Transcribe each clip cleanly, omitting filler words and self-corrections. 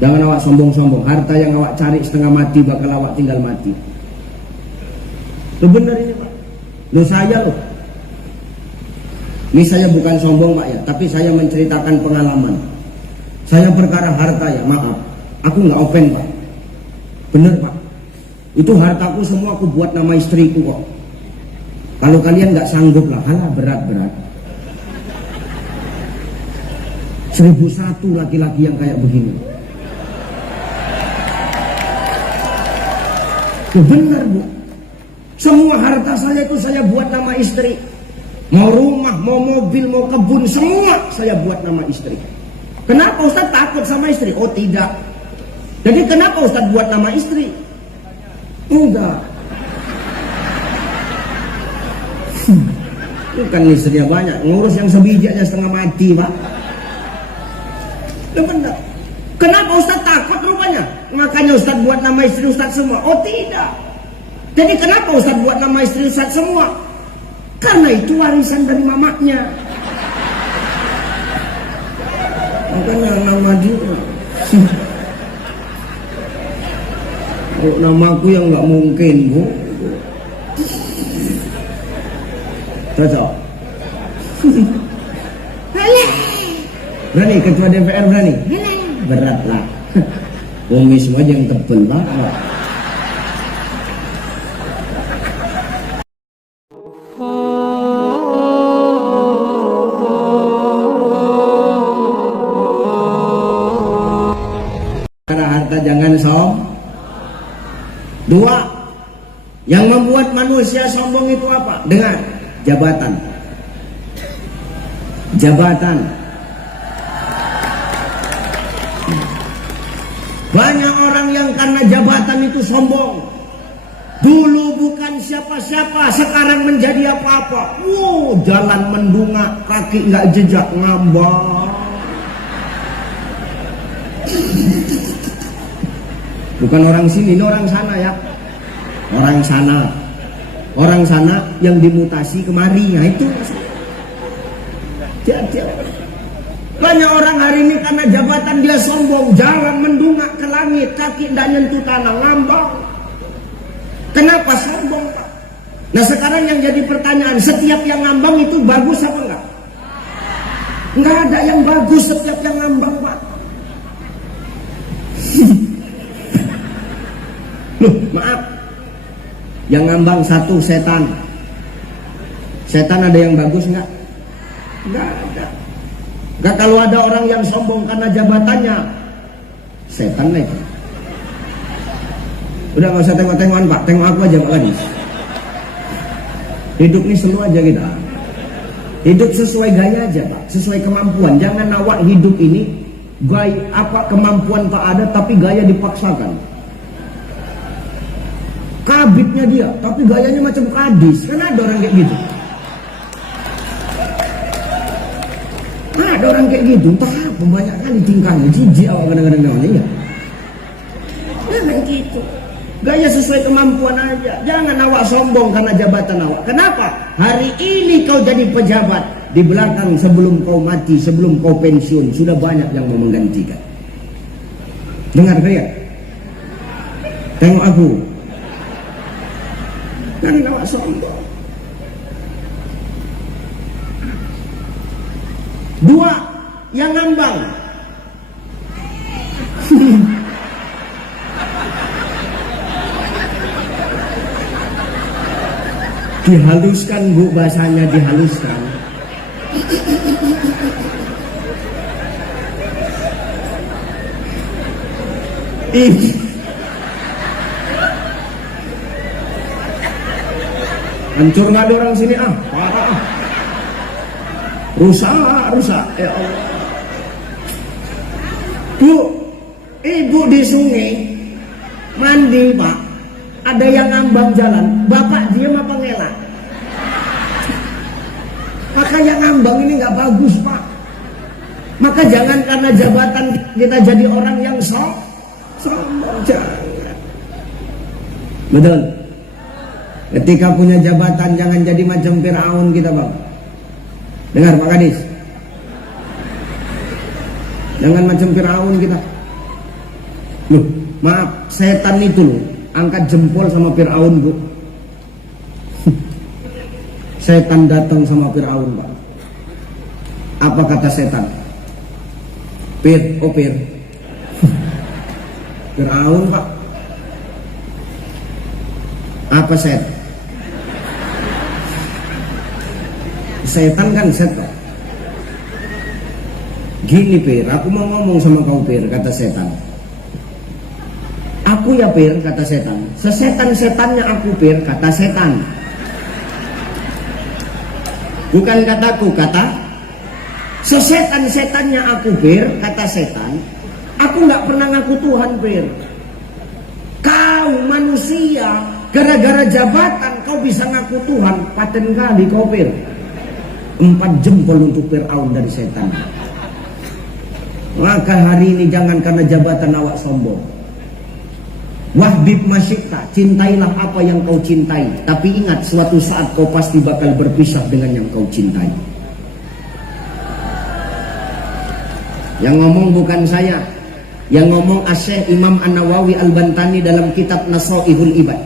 Jangan awak sombong-sombong. Harta yang awak cari setengah mati bakal awak tinggal mati. Lo bener ini Pak. Lo saya loh. Ini saya bukan sombong Pak ya, tapi saya menceritakan pengalaman. Saya perkara harta ya, maaf. Aku nggak open Pak. Bener Pak. Itu hartaku semua aku buat nama istriku kok. Kalau kalian nggak sanggup lah, halah berat-berat. 1001 laki-laki yang kayak begini. Ya benar Bu. Semua harta saya itu saya buat nama istri. Mau rumah, mau mobil, mau kebun, semua saya buat nama istri. Kenapa Ustaz takut sama istri? Oh tidak. Jadi kenapa Ustaz buat nama istri? Enggak. Bukan istrinya banyak, ngurus yang sebiji aja setengah mati Pak. Itu benar. Kenapa Ustaz takut rupanya? Makanya Ustaz buat nama istri Ustaz semua. Oh tidak. Jadi kenapa Ustaz buat nama istri Ustaz semua? Karena itu warisan dari mamanya. Makanya nama dia. Kalau namaku yang nggak mungkin Bu. Cocok. Berani ketua DPR berani? Berat lah. Kumis aja yang tebel Pak. Harta jangan sombong. 2. Yang membuat manusia sombong itu apa? Dengar, jabatan. Jabatan. Banyak orang yang karena jabatan itu sombong. Dulu bukan siapa-siapa, sekarang menjadi apa-apa. Jalan mendungak, kaki nggak jejak, ngambang. Bukan orang sini, ini orang sana ya. Orang sana. Orang sana yang dimutasi kemari. Nah itu. Jadi, banyak orang hari ini karena jabatan dia sombong. Jalan mendungak ke langit, kaki tidak nyentuh tanah, ngambang. Kenapa sombong Pak? Nah sekarang yang jadi pertanyaan, setiap yang ngambang itu bagus apa enggak? Enggak ada yang bagus setiap yang ngambang Pak. Loh, maaf. Yang ngambang satu setan. Setan ada yang bagus enggak? Enggak ada. Enggak, kalau ada orang yang sombong karena jabatannya, setan lagi. Udah nggak usah tengok-tengokan Pak, tengok aku aja Pak lagi. Hidup ini selalu aja kita. Hidup sesuai gaya aja Pak, sesuai kemampuan. Jangan awak hidup ini gaya apa kemampuan tak ada tapi gaya dipaksakan. Kabitnya dia, tapi gayanya macam kadis. Kan ada orang kayak gitu. Ada orang kayak gitu, entah apa banyak kali tingkahnya, jijik awak kadang-kadang namanya ya. Jangan gitu. Gaya sesuai kemampuan aja. Jangan awak sombong karena jabatan awak. Kenapa? Hari ini kau jadi pejabat, di belakang sebelum kau mati, sebelum kau pensiun, sudah banyak yang mau menggantikan. Dengar saya. Tengok aku. Jangan awak sombong. 2. Yang ngambang. Dihaluskan Bu, bahasanya dihaluskan. Hancur nggak ada orang sini parah. Rusak ya Allah. Bu, ibu di sungai mandi Pak, ada yang ngambang jalan, bapak diam apa ngelak? Maka yang ngambang ini nggak bagus Pak. Maka jangan karena jabatan kita jadi orang yang sombong, jangan. Betul. Ketika punya jabatan jangan jadi macam Firaun kita Bang. Dengar Pak Kadis. Jangan macam Firaun kita. Loh, maaf, setan itu loh angkat jempol sama Fir'aun, Bu. Setan datang sama Fir'aun, Pak. Apa kata setan? Fir. Fir'aun, Pak. Apa set? Setan kan set, Pak. Gini, Fir, aku mau ngomong sama kau, Fir, kata setan. Aku ya, Fir, kata setan. Sesetan-setannya aku, Fir, kata setan. Bukan kataku, kata sesetan-setannya aku, Fir, kata setan. Aku nggak pernah ngaku Tuhan, Fir. Kau manusia, gara-gara jabatan kau bisa ngaku Tuhan. Paten kali kau, Fir. 4 jempol untuk Fir'aun dari setan. Maka hari ini jangan karena jabatan awak sombong. Wahbib masyikta, cintailah apa yang kau cintai. Tapi ingat, suatu saat kau pasti bakal berpisah dengan yang kau cintai. Yang ngomong bukan saya, yang ngomong Asy-Syaikh Imam An-Nawawi Al-Bantani dalam kitab Nasaihul Ibad.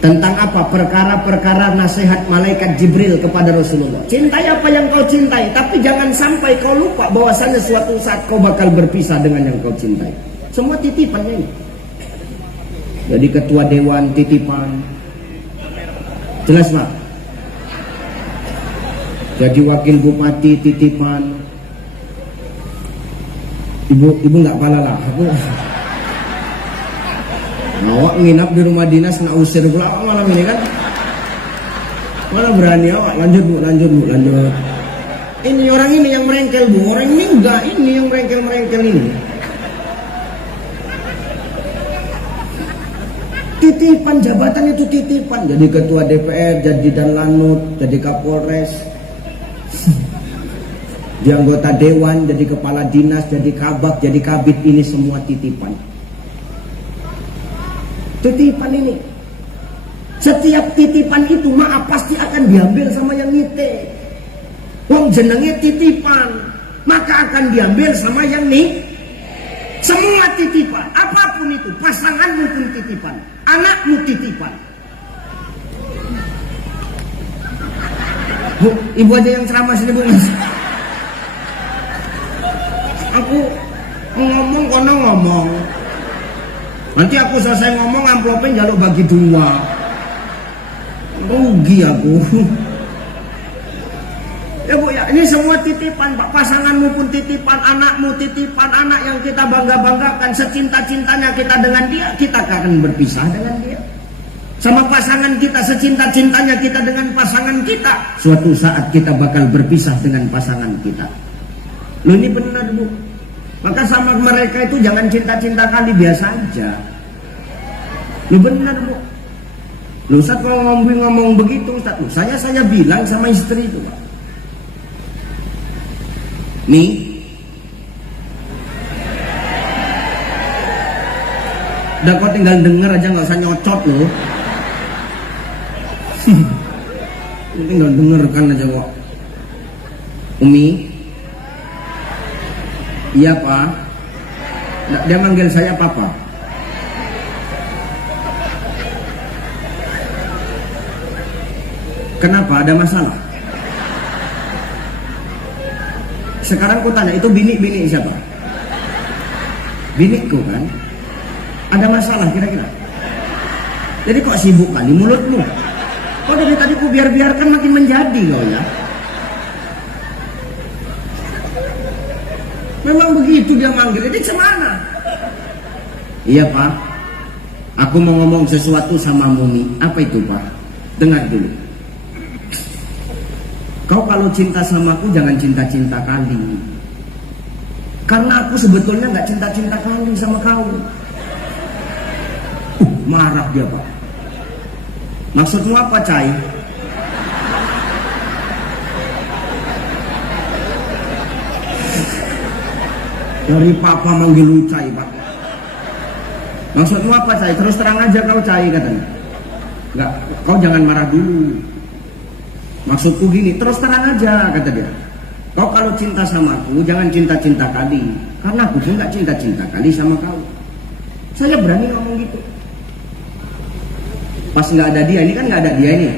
Tentang apa? Perkara-perkara nasihat malaikat Jibril kepada Rasulullah. Cintai apa yang kau cintai, tapi jangan sampai kau lupa bahwasannya suatu saat kau bakal berpisah dengan yang kau cintai. Semua titipannya ini. Jadi ketua dewan titipan. Jelas, Pak? Jadi wakil bupati titipan. Ibu nggak pala lah. Awak nginap di rumah dinas nak usir pula awak malam ini kan? Mana berani awak? Lanjut bu. Ini orang ini yang merengkel, Bu. Orang ini enggak, ini yang merengkel ini. Titipan jabatan itu titipan. Jadi ketua DPR, jadi Danlanut, jadi Kapolres, di anggota dewan, jadi kepala dinas, jadi kabak, jadi kabit, ini semua titipan. Titipan ini, setiap titipan itu maaf pasti akan diambil sama yang nitip. Wong jenenge titipan, maka akan diambil sama yang nih. Semua titipan, apapun itu, pasanganmu pun titipan, anakmu titipan. Bu, ibu aja yang ceramah sini, Bu. Aku ngomong kono ngomong. Nanti aku selesai ngomong amplopnya jaluk bagi 2. Rugi aku. Ya Bu ya, ini semua titipan Pak. Pasanganmu pun titipan, anakmu titipan, anak yang kita bangga-banggakan, secinta-cintanya kita dengan dia, kita akan berpisah dengan dia. Sama pasangan kita, secinta-cintanya kita dengan pasangan kita, suatu saat kita bakal berpisah dengan pasangan kita. Loh, ini benar, Bu. Maka sama mereka itu jangan cinta-cinta kali, biasa aja. Lu benar, Bu. Lu Ustaz kalau ngomong begitu Ustaz, saya bilang sama istri itu, Pak. Nih, udah kau tinggal denger aja, nggak usah nyocot lo. Tinggal denger kan aja kok. Umi, iya Pak. Dia manggil saya Papa. Kenapa? Ada masalah? Sekarang ku tanya, itu bini siapa? Biniku kan? Ada masalah kira-kira? Jadi kok sibuk kali mulutmu? Kok dari tadi ku biarkan makin menjadi kau ya? Memang begitu dia manggil, ini semana? Iya Pak, aku mau ngomong sesuatu sama Mumi. Apa itu Pak? Dengar dulu. Kau kalau cinta sama aku jangan cinta-cinta kali. Karena aku sebetulnya nggak cinta-cinta kali sama kau. Marah dia Pak. Maksudmu apa Cai? Dari Papa manggil lu Cai Pak. Maksudmu apa Cai? Terus terang aja kau Cai katanya. Enggak, kau jangan marah dulu. Maksudku gini, terus terang aja kata dia. Kau kalau cinta sama aku, jangan cinta-cinta kali, karena aku pun gak cinta-cinta kali sama kau. Saya berani ngomong gitu. Pas nggak ada dia, ini kan nggak ada dia ini.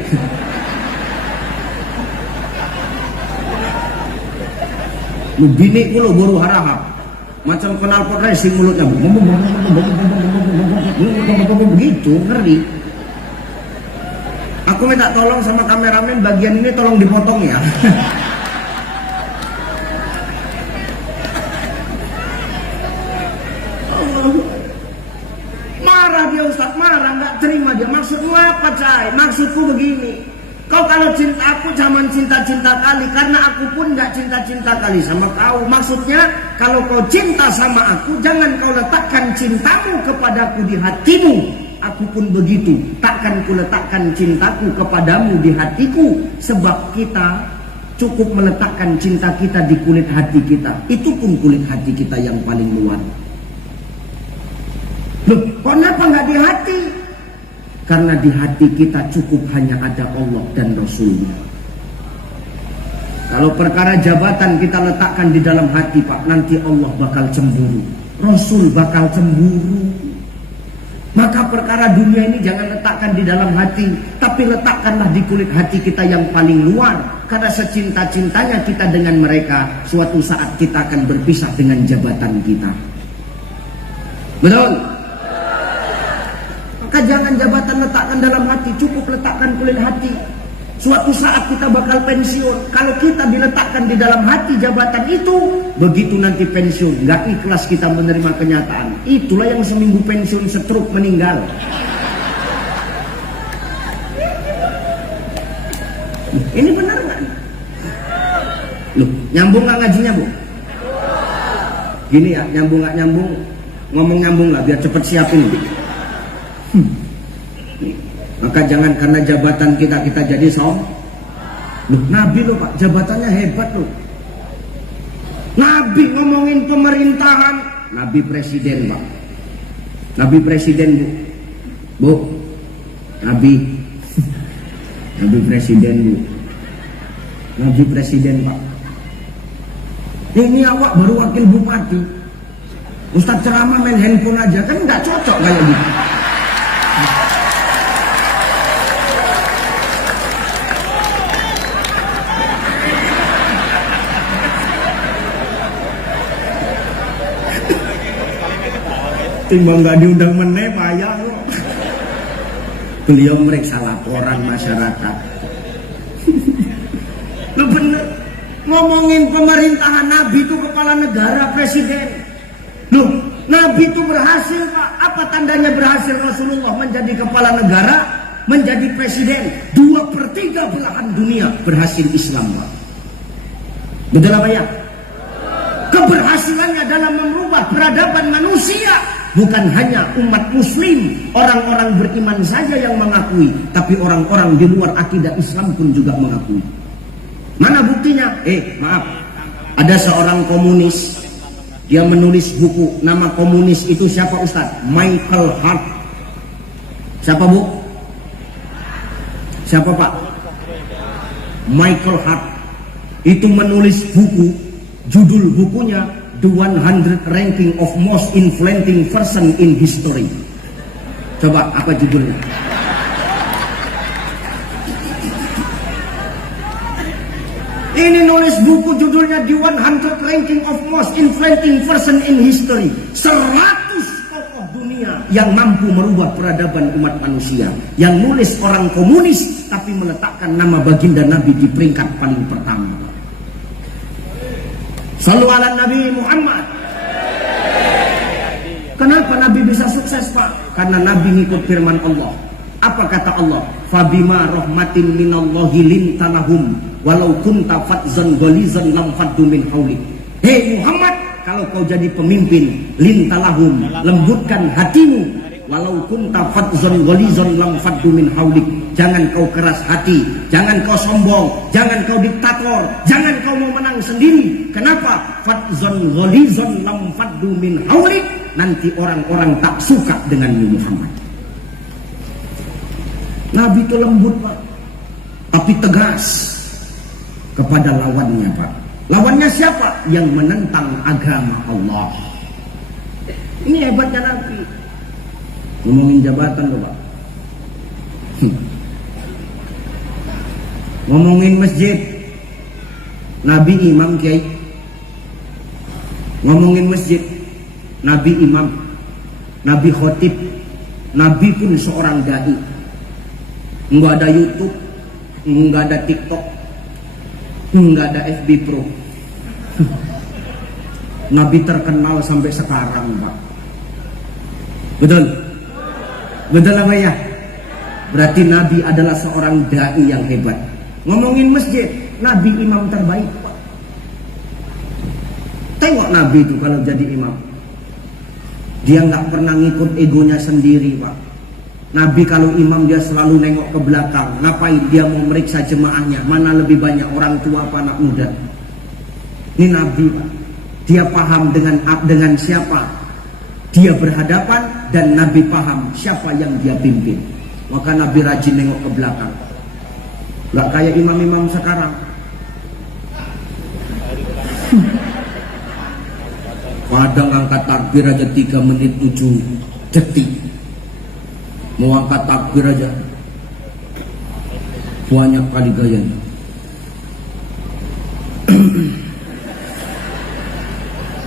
Lu bini ku lo buru harahap, macam knalpot racing mulutnya, begitu ngeri. Aku minta tolong sama kameramen, bagian ini tolong dipotong ya. Marah dia Ustaz, marah, nggak terima dia. Maksudmu apa Cai? Maksudku begini, kau kalau cinta aku jangan cinta-cinta kali, karena aku pun nggak cinta-cinta kali sama kau. Maksudnya kalau kau cinta sama aku, jangan kau letakkan cintamu kepadaku di hatimu. Aku pun begitu, takkan ku letakkan cintaku kepadamu di hatiku. Sebab kita cukup meletakkan cinta kita di kulit hati kita. Itu pun kulit hati kita yang paling luar. Loh, kenapa nggak di hati? Karena di hati kita cukup hanya ada Allah dan Rasulnya. Kalau perkara jabatan kita letakkan di dalam hati, Pak, nanti Allah bakal cemburu, Rasul bakal cemburu. Maka perkara dunia ini jangan letakkan di dalam hati, tapi letakkanlah di kulit hati kita yang paling luar. Karena secinta-cintanya kita dengan mereka, suatu saat kita akan berpisah dengan jabatan kita. Betul? Maka jangan jabatan letakkan dalam hati, cukup letakkan kulit hati. Suatu saat kita bakal pensiun. Kalau kita diletakkan di dalam hati jabatan itu, begitu nanti pensiun, nggak ikhlas kita menerima kenyataan. Itulah yang seminggu pensiun stroke meninggal. Ini benar nggak? Loh, nyambung nggak ngajinya, Bu? Gini ya, nyambung nggak nyambung? Ngomong nyambung nggak biar cepet siapin. Maka jangan karena jabatan kita jadi loh, Nabi loh Pak, jabatannya hebat loh. Nabi ngomongin pemerintahan, Nabi presiden Pak, Nabi presiden Bu, Nabi presiden Bu, Nabi presiden Pak. Ini awak baru wakil bupati, Ustadz ceramah main handphone aja, kan nggak cocok kayak gitu. Timbang nggak diundang meneh payah kok. Beliau meriksa laporan masyarakat. Lu bener ngomongin pemerintahan, Nabi itu kepala negara, presiden. Loh, Nabi itu berhasil Pak. Apa tandanya berhasil Rasulullah menjadi kepala negara, menjadi presiden? 2/3 belahan dunia berhasil Islam Pak. Betul apa ya? Keberhasilannya dalam merubah peradaban manusia. Bukan hanya umat muslim, orang-orang beriman saja yang mengakui, tapi orang-orang di luar akidah Islam pun juga mengakui. Mana buktinya? Maaf, ada seorang komunis, dia menulis buku. Nama komunis itu siapa Ustaz? Michael Hart. Siapa Bu? Siapa Pak? Michael Hart. Itu menulis buku, judul bukunya The 100 Ranking of Most Influential Person in History. Coba apa judulnya? Ini nulis buku judulnya The 100 Ranking of Most Influential Person in History. 100 tokoh dunia yang mampu merubah peradaban umat manusia. Yang nulis orang komunis, tapi meletakkan nama baginda Nabi di peringkat paling pertama. Sallu ala Nabi Muhammad. Kenapa Nabi bisa sukses Pak? Karena Nabi ngikut firman Allah. Apa kata Allah? Fabima rahmatin minallahi lintalahum walau kunta fatzan ghalizan lam faddu min haulik. Hei Muhammad, kalau kau jadi pemimpin, lintalahum, lembutkan hatimu. Walau kunta fatzan ghalizan lam faddu min haulik. Jangan kau keras hati, jangan kau sombong, jangan kau diktator, jangan kau mau menang sendiri. Kenapa? Fatzan ghalizan lam faddu min haulik. Nanti orang-orang tak suka denganmu Muhammad. Nabi itu lembut Pak, tapi tegas kepada lawannya Pak. Lawannya siapa? Yang menentang agama Allah. Ini hebatnya Nabi. Ngomongin jabatan loh Pak. Ngomongin masjid, Nabi imam kiai. Ngomongin masjid, Nabi imam, Nabi khotib, Nabi pun seorang dai. Enggak ada YouTube, enggak ada TikTok, enggak ada FB Pro. Nabi terkenal sampai sekarang Pak. Betul? Betul apa ya? Berarti Nabi adalah seorang dai yang hebat. Ngomongin masjid, Nabi imam terbaik Pak. Tengok Nabi itu kalau jadi imam, dia nggak pernah ngikut egonya sendiri Pak. Nabi kalau imam dia selalu nengok ke belakang. Ngapain? Dia mau meriksa jemaahnya, mana lebih banyak orang tua apa anak muda. Ini Nabi Pak. Dia paham dengan siapa dia berhadapan, dan Nabi paham siapa yang dia pimpin. Maka Nabi rajin nengok ke belakang. Gak kayak imam-imam sekarang. Kadang angkat takbir aja 3 menit 7 detik. Mau angkat takbir aja banyak kali gayanya.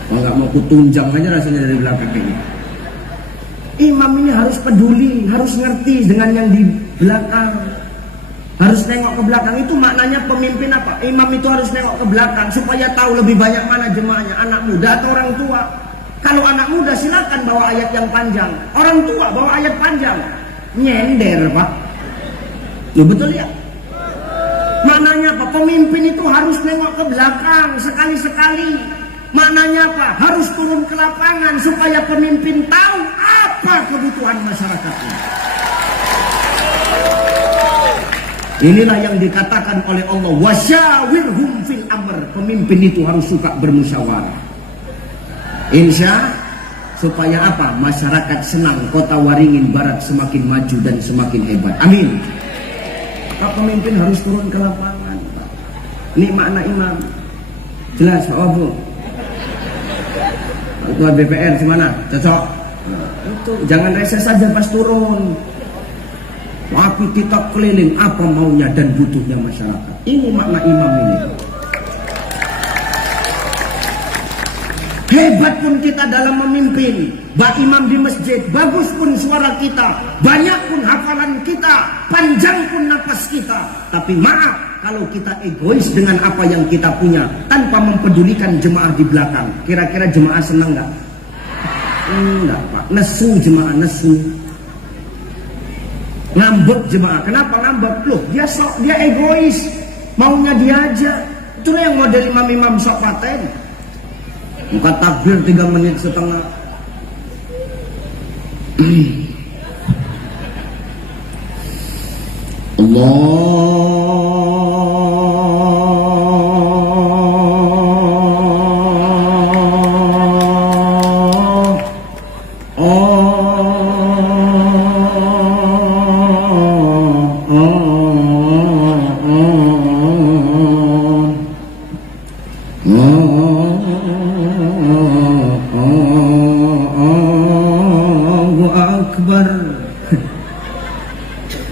Nggak mau kutunjang aja rasanya dari belakang ini. Imam ini harus peduli, harus ngerti dengan yang di belakang, harus nengok ke belakang. Itu maknanya pemimpin apa? Imam itu harus nengok ke belakang supaya tahu lebih banyak mana jemaahnya, anak muda atau orang tua. Kalau anak muda silakan bawa ayat yang panjang, orang tua bawa ayat panjang, nyender Pak. Loh, betul ya? Maknanya apa? Pemimpin itu harus nengok ke belakang sekali-sekali. Maknanya apa? Harus turun ke lapangan supaya pemimpin tahu apa kebutuhan masyarakatnya. Inilah yang dikatakan oleh Allah, wasyawirhum fil amr. Pemimpin itu harus suka bermusyawarah. Insya supaya apa? Masyarakat senang, kota Waringin Barat semakin maju dan semakin hebat. Amin. Maka pemimpin harus turun ke lapangan. Ini makna imam. Jelas Pak Wabu? Ketua BPR gimana? Cocok? Nah, itu jangan reses saja pas turun. Tapi kita keliling apa maunya dan butuhnya masyarakat. Ini makna imam ini. Hebat pun kita dalam memimpin, bak imam di masjid, bagus pun suara kita, banyak pun hafalan kita, panjang pun napas kita. Tapi maaf, kalau kita egois dengan apa yang kita punya, tanpa mempedulikan jemaah di belakang, kira-kira jemaah senang nggak? Enggak Pak, nesu jemaah, nesu. Ngambek jemaah, kenapa ngambek? Loh, dia egois, maunya dia aja. Itulah yang model imam-imam sok paten. Buka takbir 3 menit setengah.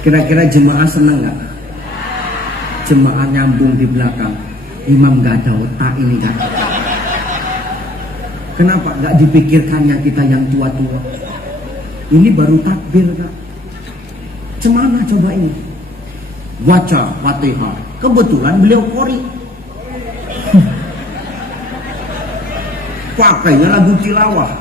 Kira-kira jemaah senang nggak? Jemaah nyambung di belakang, imam nggak ada otak ini kan? Kenapa nggak dipikirkannya kita yang tua-tua? Ini baru takbir Kak. Cemana coba ini? Baca Fatihah. Kebetulan beliau qori. Pakainya lagu tilawah.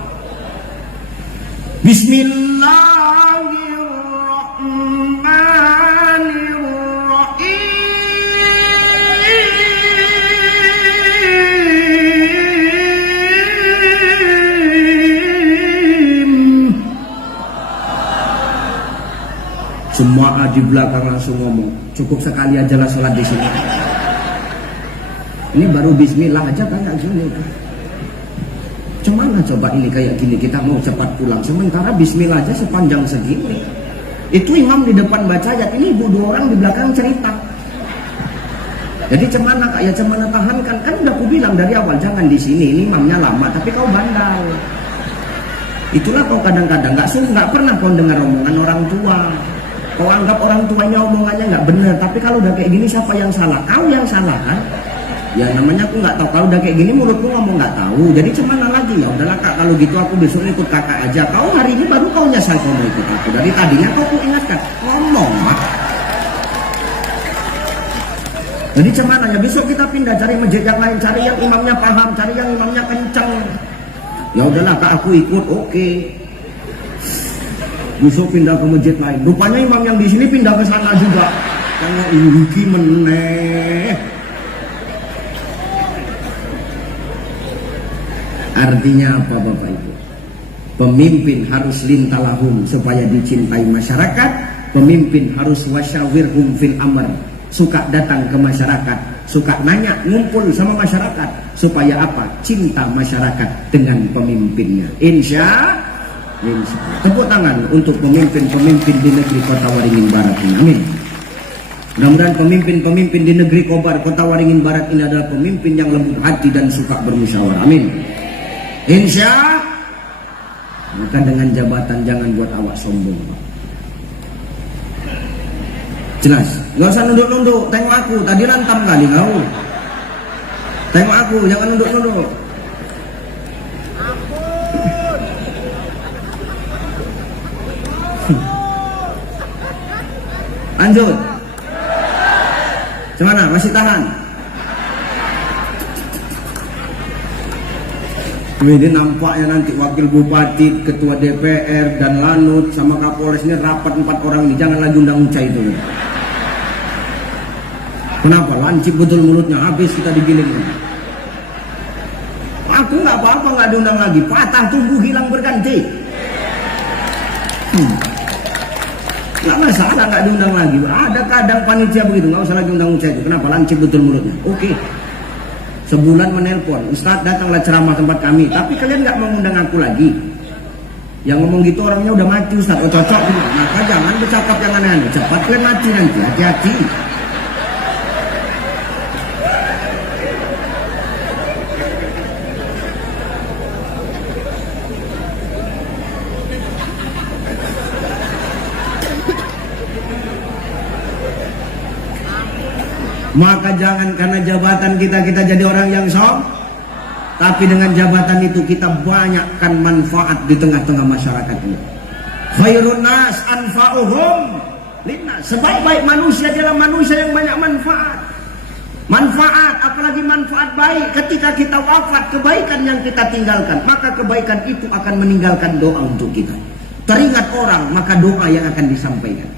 Semua di belakang langsung ngomong, cukup sekali aja lah sholat di sini. Ini baru bismillah aja kayak gini. Cuman coba ini kayak gini, kita mau cepat pulang, sementara bismillah aja sepanjang segini. Itu imam di depan baca ayat, ini ibu 2 orang di belakang cerita. Jadi cemana kak? Ya cemana tahankan. Kan udah aku bilang dari awal, jangan di sini, ini imamnya lama, tapi kau bandal. Itulah kau kadang-kadang nggak pernah kau dengar omongan orang tua. Kau anggap orang tuanya omongannya nggak benar, tapi kalau udah kayak gini siapa yang salah? Kau yang salah kan? Ya namanya aku nggak tahu. Kalau udah kayak gini mulutku ngomong nggak tahu. Jadi cemana lagi? Ya udahlah kak, kalau gitu aku besok ikut kakak aja. Kau hari ini baru kau nyesal kau mau ikut aku. Dari tadinya kau ingatkan ngomong mak. Jadi cemana ya? Besok kita pindah cari masjid yang lain, cari yang imamnya paham, cari yang imamnya kencang. Ya udahlah kak, aku ikut, oke. Besok pindah ke masjid lain. Rupanya imam yang di sini pindah ke sana juga. Karena iki meneh. Artinya apa Bapak Ibu? Pemimpin harus lintalahum supaya dicintai masyarakat. Pemimpin harus wasyawirhum fil amr, suka datang ke masyarakat, suka nanya, ngumpul sama masyarakat, supaya apa? Cinta masyarakat dengan pemimpinnya. Insya Allah. Tepuk tangan untuk pemimpin-pemimpin di negeri Kota Waringin Barat ini. Amin. Mudah-mudahan pemimpin-pemimpin di negeri Kota Waringin Barat ini adalah pemimpin yang lembut hati dan suka bermusyawarah. Amin. Insya Allah. Maka dengan jabatan jangan buat awak sombong. Jelas, gak usah nunduk-nunduk. Tengok aku, tadi rantam kali kau. Tengok aku, jangan nunduk-nunduk. Lanjut. Gimana? Masih tahan? Ini nampaknya nanti wakil bupati, ketua DPR dan Lanut sama Kapolres ini rapat 4 orang ini. Jangan lagi undang Ucai itu. Kenapa? Lancip betul mulutnya, habis kita digiling. Aku nggak apa-apa, nggak diundang lagi. Patah tumbuh hilang berganti. Nggak masalah nggak diundang lagi. Ada kadang panitia begitu, nggak usah lagi undang Ucai itu. Kenapa? Lancip betul mulutnya. Oke. Sebulan menelpon, Ustadz datanglah ceramah tempat kami, tapi kalian nggak mengundang aku lagi. Yang ngomong gitu orangnya udah mati Ustadz, oh cocok gitu. Maka jangan bercakap yang aneh-aneh, cepat kalian mati nanti, hati-hati. Maka jangan karena jabatan kita jadi orang yang tapi dengan jabatan itu kita banyakkan manfaat di tengah-tengah masyarakat ini. Khairun nas anfa'uhum linnas. Sebaik-baik manusia adalah manusia yang banyak manfaat. Manfaat, apalagi manfaat baik. Ketika kita wafat, kebaikan yang kita tinggalkan, maka kebaikan itu akan meninggalkan doa untuk kita. Teringat orang, maka doa yang akan disampaikan.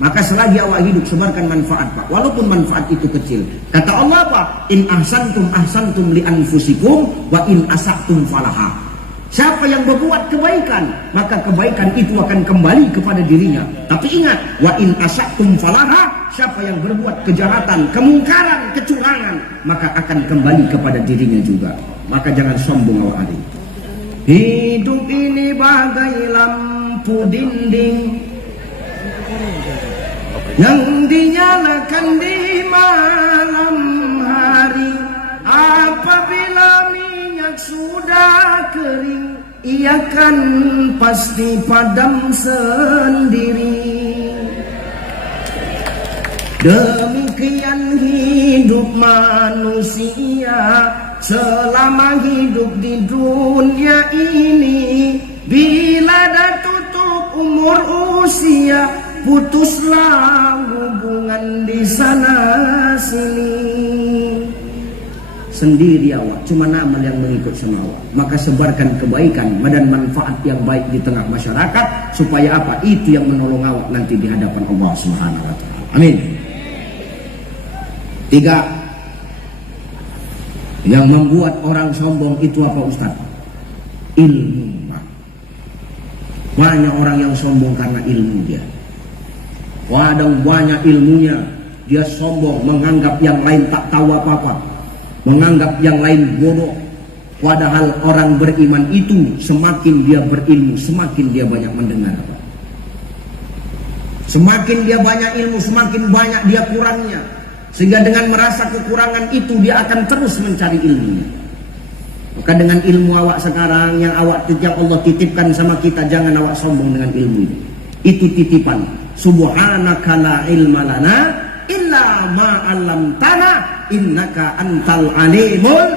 Maka selagi awak hidup sebarkan manfaat Pak, walaupun manfaat itu kecil. Kata Allah apa? In ahsantum li anfusikum wa in asa'tum falaha. Siapa yang berbuat kebaikan, maka kebaikan itu akan kembali kepada dirinya. Tapi ingat, wa in asa'tum falaha, siapa yang berbuat kejahatan, kemungkaran, kecurangan, maka akan kembali kepada dirinya juga. Maka jangan sombong awak hari. Hidup ini bagai lampu dinding yang dinyalakan di malam hari. Apabila minyak sudah kering, ia kan pasti padam sendiri. Demikian hidup manusia selama hidup di dunia ini. Bila dah tutup umur usia, putuslah hubungan di sana sini. Sendiri awak, cuma amal yang mengikut sama awak. Maka sebarkan kebaikan dan manfaat yang baik di tengah masyarakat, supaya apa? Itu yang menolong awak nanti di hadapan Allah Subhanahu wa Ta'ala. Amin. 3. Yang membuat orang sombong itu apa Ustaz? Ilmu. Banyak orang yang sombong karena ilmu dia. Kadang banyak ilmunya, dia sombong, menganggap yang lain tak tahu apa-apa, menganggap yang lain bodoh. Padahal orang beriman itu semakin dia berilmu, semakin dia banyak mendengar. Semakin dia banyak ilmu, semakin banyak dia kurangnya. Sehingga dengan merasa kekurangan itu dia akan terus mencari ilmu. Maka dengan ilmu awak sekarang yang Allah titipkan sama kita, jangan awak sombong dengan ilmu itu. Itu titipan. Subhanaka la ilma lana illa ma 'allamtana innaka antal alimul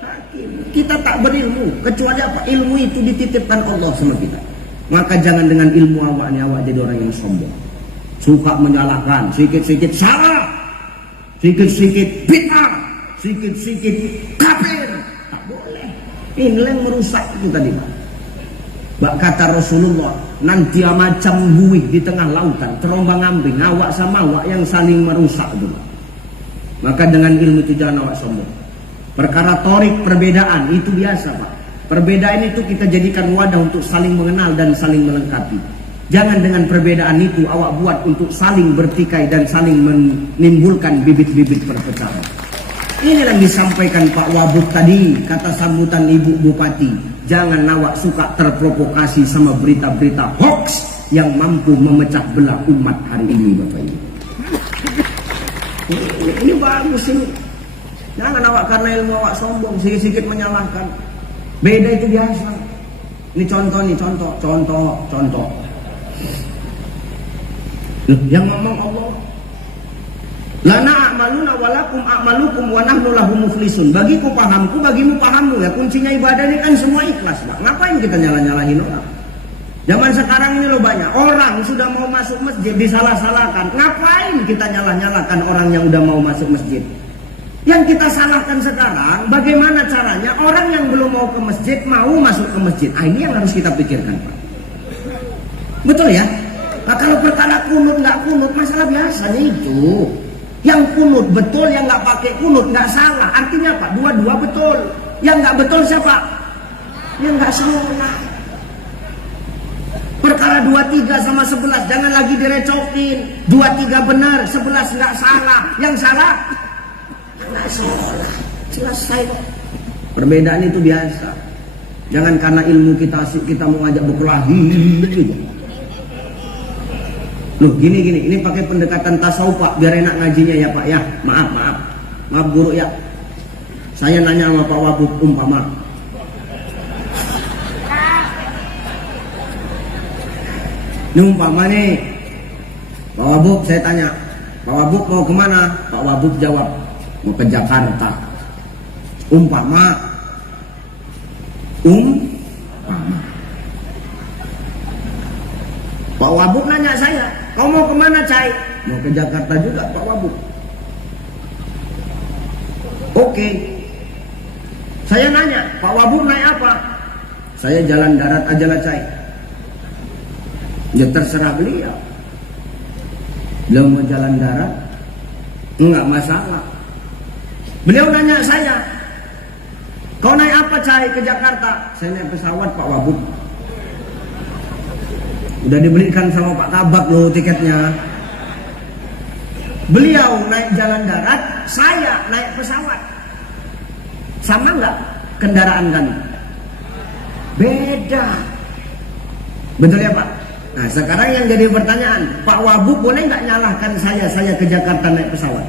hakim. Kita tak berilmu kecuali apa? Ilmu itu dititipkan Allah sama kita. Maka jangan dengan ilmu awak jadi orang yang sombong. Suka menyalahkan, sedikit-sedikit salah, sedikit-sedikit bid'ah, sedikit-sedikit kafir. Tak boleh. Ini yang merusak itu tadi. Bak kata Rasulullah, nanti macam buih di tengah lautan, terombang-ambing, awak sama awak yang saling merusak dulu. Maka dengan ilmu itu jangan awak sombong. Perkara torik perbedaan itu biasa, Pak. Perbedaan itu kita jadikan wadah untuk saling mengenal dan saling melengkapi. Jangan dengan perbedaan itu awak buat untuk saling bertikai dan saling menimbulkan bibit-bibit perpecahan. Ini yang disampaikan Pak Wabub tadi, kata sambutan Ibu Bupati. Jangan awak suka terprovokasi sama berita-berita hoax yang mampu memecah belah umat hari ini, Bapak Ibu. Ini bagus ini. Jangan awak karena ilmu awak sombong, sedikit-sedikit menyalahkan. Beda itu biasa. Ini contoh nih, contoh. Yang ngomong Allah. Lana a'maluna walakum a'malukum wa nahnu lahu muflisun. Bagiku pahamku, bagimu pahammu. Ya kuncinya ibadah ini kan semua ikhlas, Pak. Ngapain kita nyalah-nyalahin orang? Zaman sekarang ini loh banyak orang sudah mau masuk masjid disalah-salahkan. Ngapain kita nyalah-nyalakan orang yang udah mau masuk masjid? Yang kita salahkan sekarang, bagaimana caranya orang yang belum mau ke masjid mau masuk ke masjid. Ini yang harus kita pikirkan, Pak. Betul ya? Nah, kalau perkara kunut nggak kunut, masalah biasanya itu. Yang kunut betul, yang nggak pakai kunut nggak salah. Artinya apa? Dua-dua betul. Yang nggak betul siapa? Yang nggak sholat. Perkara 23 sama 11 jangan lagi direcokin. 23 benar, 11 nggak salah. Yang salah nggak sholat. Selesai. Perbedaan itu biasa. Jangan karena ilmu kita mau ngajak berkelahi gitu. Loh gini, ini pakai pendekatan tasawuf, Pak, biar enak ngajinya ya, Pak ya. Maaf guru ya. Saya nanya sama Pak Wabub umpama. Ini umpama nih, Pak Wabub saya tanya, Pak Wabub mau kemana? Pak Wabub jawab, mau ke Jakarta. Umpama. Pak Wabub nanya saya, kau mau kemana, Cai? Mau ke Jakarta juga, Pak Wabub. Oke. Saya nanya, Pak Wabub naik apa? Saya jalan darat aja lah, Cai. Ya terserah beliau. Beliau mau jalan darat, enggak masalah. Beliau nanya saya, kau naik apa, Cai, ke Jakarta? Saya naik pesawat, Pak Wabub. Udah dibelikan sama Pak Kabak loh tiketnya. Beliau naik jalan darat, saya naik pesawat. Sama nggak kendaraan kami? Beda. Betul ya, Pak? Nah sekarang yang jadi pertanyaan, Pak Wabub boleh nggak nyalahkan saya ke Jakarta naik pesawat?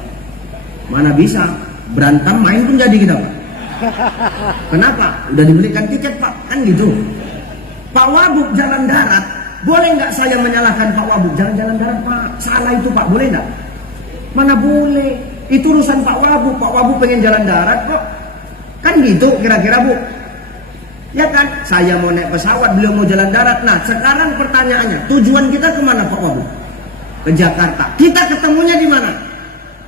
Mana bisa, berantem main pun jadi kita, Pak. Kenapa? Udah dibelikan tiket, Pak, kan gitu. Pak Wabub jalan darat, boleh nggak saya menyalahkan Pak Wabub? Jangan jalan darat, Pak. Salah itu, Pak. Boleh nggak? Mana boleh. Itu urusan Pak Wabub. Pak Wabub pengen jalan darat kok. Kan gitu kira-kira, Bu. Ya kan? Saya mau naik pesawat, beliau mau jalan darat. Nah, sekarang pertanyaannya, tujuan kita kemana, Pak Wabub? Ke Jakarta. Kita ketemunya di mana?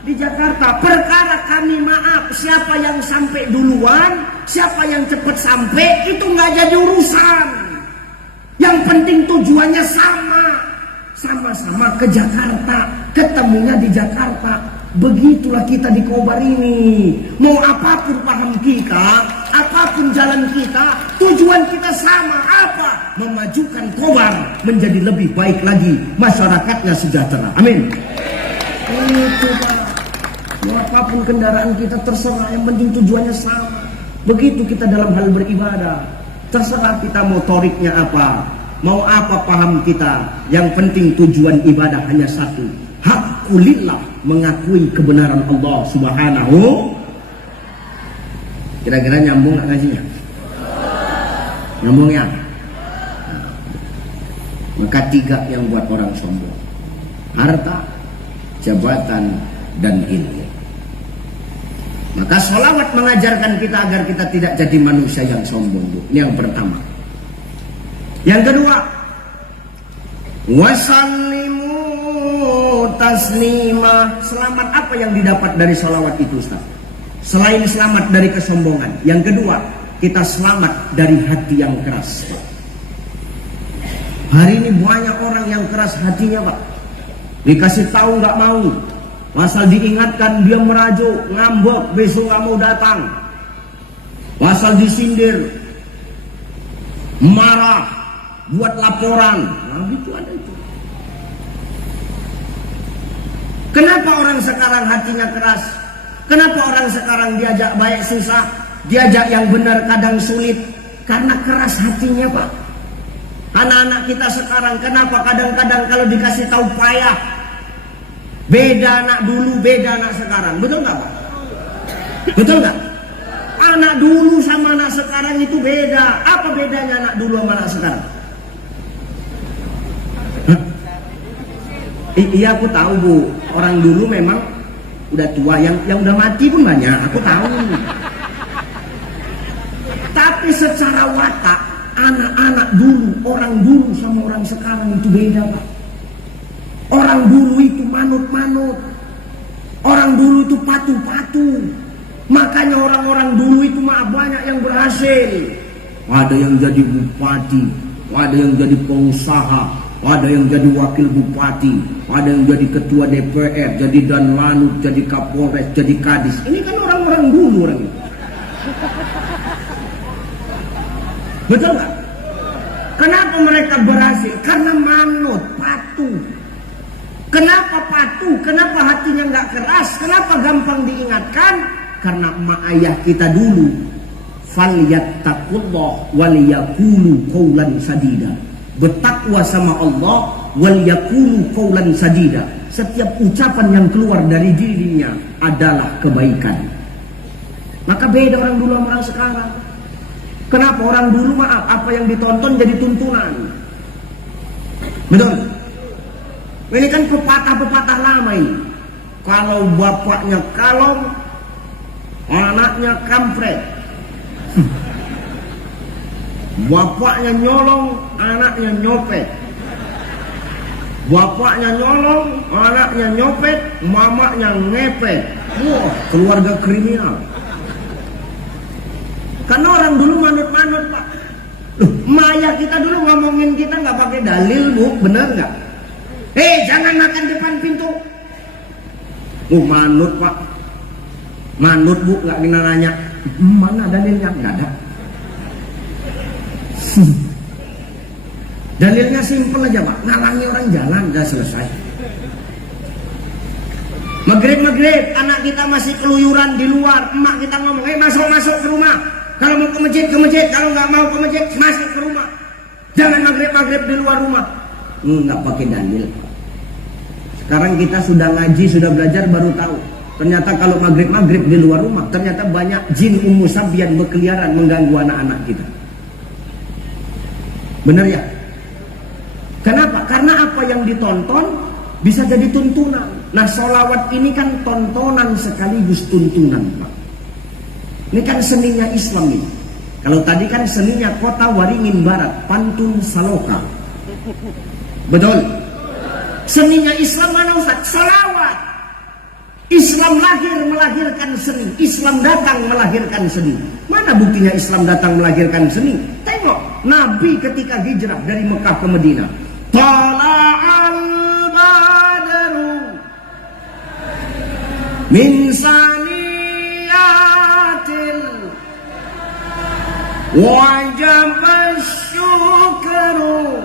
Di Jakarta. Perkara kami maaf, siapa yang sampai duluan, siapa yang cepat sampai, itu nggak jadi urusan. Yang penting tujuannya sama-sama ke Jakarta, ketemunya di Jakarta. Begitulah kita di Kobar ini. Mau apapun paham kita, apapun jalan kita, tujuan kita sama, apa? Memajukan Kobar menjadi lebih baik lagi, masyarakatnya sejahtera. Amin. Itu Pak. Mau apapun kendaraan kita terserah, yang penting tujuannya sama. Begitu kita dalam hal beribadah. Terserah kita mau toriknya apa, mau apa paham kita. Yang penting tujuan ibadah hanya satu. Hak lillah, mengakui kebenaran Allah Subhanahu. Kira-kira nyambung nggak ngajinya? Nyambung ya? Maka 3 yang buat orang sombong: harta, jabatan, dan ilmu. Maka sholawat mengajarkan kita agar kita tidak jadi manusia yang sombong, Bu. Ini yang pertama. Yang kedua, wasallimu taslima. Selamat apa yang didapat dari sholawat itu, Ustaz? Selain selamat dari kesombongan, yang kedua, kita selamat dari hati yang keras. Hari ini banyak orang yang keras hatinya, Pak. Dikasih tahu nggak mau, asal diingatkan dia merajuk, ngambek, besok nggak mau datang. Asal disindir, marah, buat laporan. Nah, itu ada itu. Kenapa orang sekarang hatinya keras? Kenapa orang sekarang diajak baik susah, diajak yang benar kadang sulit? Karena keras hatinya, Pak. Anak-anak kita sekarang kenapa kadang-kadang kalau dikasih tahu payah? Beda anak dulu, beda anak sekarang. Betul nggak, Pak? Betul nggak? Anak dulu sama anak sekarang itu beda. Apa bedanya anak dulu sama anak sekarang? Iya, aku tahu, Bu. Orang dulu memang udah tua, yang udah mati pun banyak, aku tahu. Tapi secara watak, anak-anak dulu, orang dulu sama orang sekarang itu beda, Pak. Orang dulu itu manut-manut, orang dulu itu patuh-patuh. Makanya orang-orang dulu itu banyak yang berhasil. Ada yang jadi bupati, ada yang jadi pengusaha, ada yang jadi wakil bupati, ada yang jadi ketua DPR, jadi danlanut, jadi kapolres, jadi kadis. Ini kan orang-orang dulu orang itu. Betul nggak? Kenapa mereka berhasil? Karena manut, patuh. Kenapa patuh? Kenapa hatinya nggak keras? Kenapa gampang diingatkan? Karena emak ayah kita dulu, falyattaqullah waliyaqulu qaulan sadida. Bertakwa sama Allah, wal yaqulu qaulan sadida. Setiap ucapan yang keluar dari dirinya adalah kebaikan. Maka beda orang dulu sama orang sekarang. Kenapa orang dulu, maaf, apa yang ditonton jadi tuntunan. Betul? Ini kan pepatah-pepatah lama ini. Kalau bapaknya kalong, anaknya kampret. Bapaknya nyolong, anaknya nyopet. Bapaknya nyolong, anaknya nyopet, mamanya ngepet. Wah, keluarga kriminal. Karena orang dulu manut-manut, Pak. Loh, Maya kita dulu ngomongin kita nggak pakai dalil, Bu, bener nggak? Jangan makan depan pintu. Manut, Pak. Manut, Bu, nggak kena nanya. Mana dalilnya? Nggak ada. Dalilnya simpel aja, Pak. Ngalangi orang jalan, udah selesai. Maghrib, anak kita masih keluyuran di luar. Emak kita ngomong, masuk ke rumah. Kalau mau ke masjid. Kalau nggak mau ke masjid, masuk ke rumah. Jangan maghrib di luar rumah. Nggak pakai dalil. Sekarang kita sudah ngaji, sudah belajar, baru tahu. Ternyata kalau maghrib di luar rumah, ternyata banyak jin Ummu Sabian berkeliaran mengganggu anak-anak kita. Benar ya? Kenapa? Karena apa yang ditonton bisa jadi tuntunan. Nah, sholawat ini kan tontonan sekaligus tuntunan, Pak. Ini kan seninya Islam ini. Kalau tadi kan seninya Kota Waringin Barat, pantun saloka. Betul? Seninya Islam mana, Ustaz? Sholawat. Islam lahir melahirkan seni. Islam datang melahirkan seni. Mana buktinya Islam datang melahirkan seni? Tengok Nabi ketika hijrah dari Mekah ke Madinah. Tala'al badru min saniyatil wajaba syukru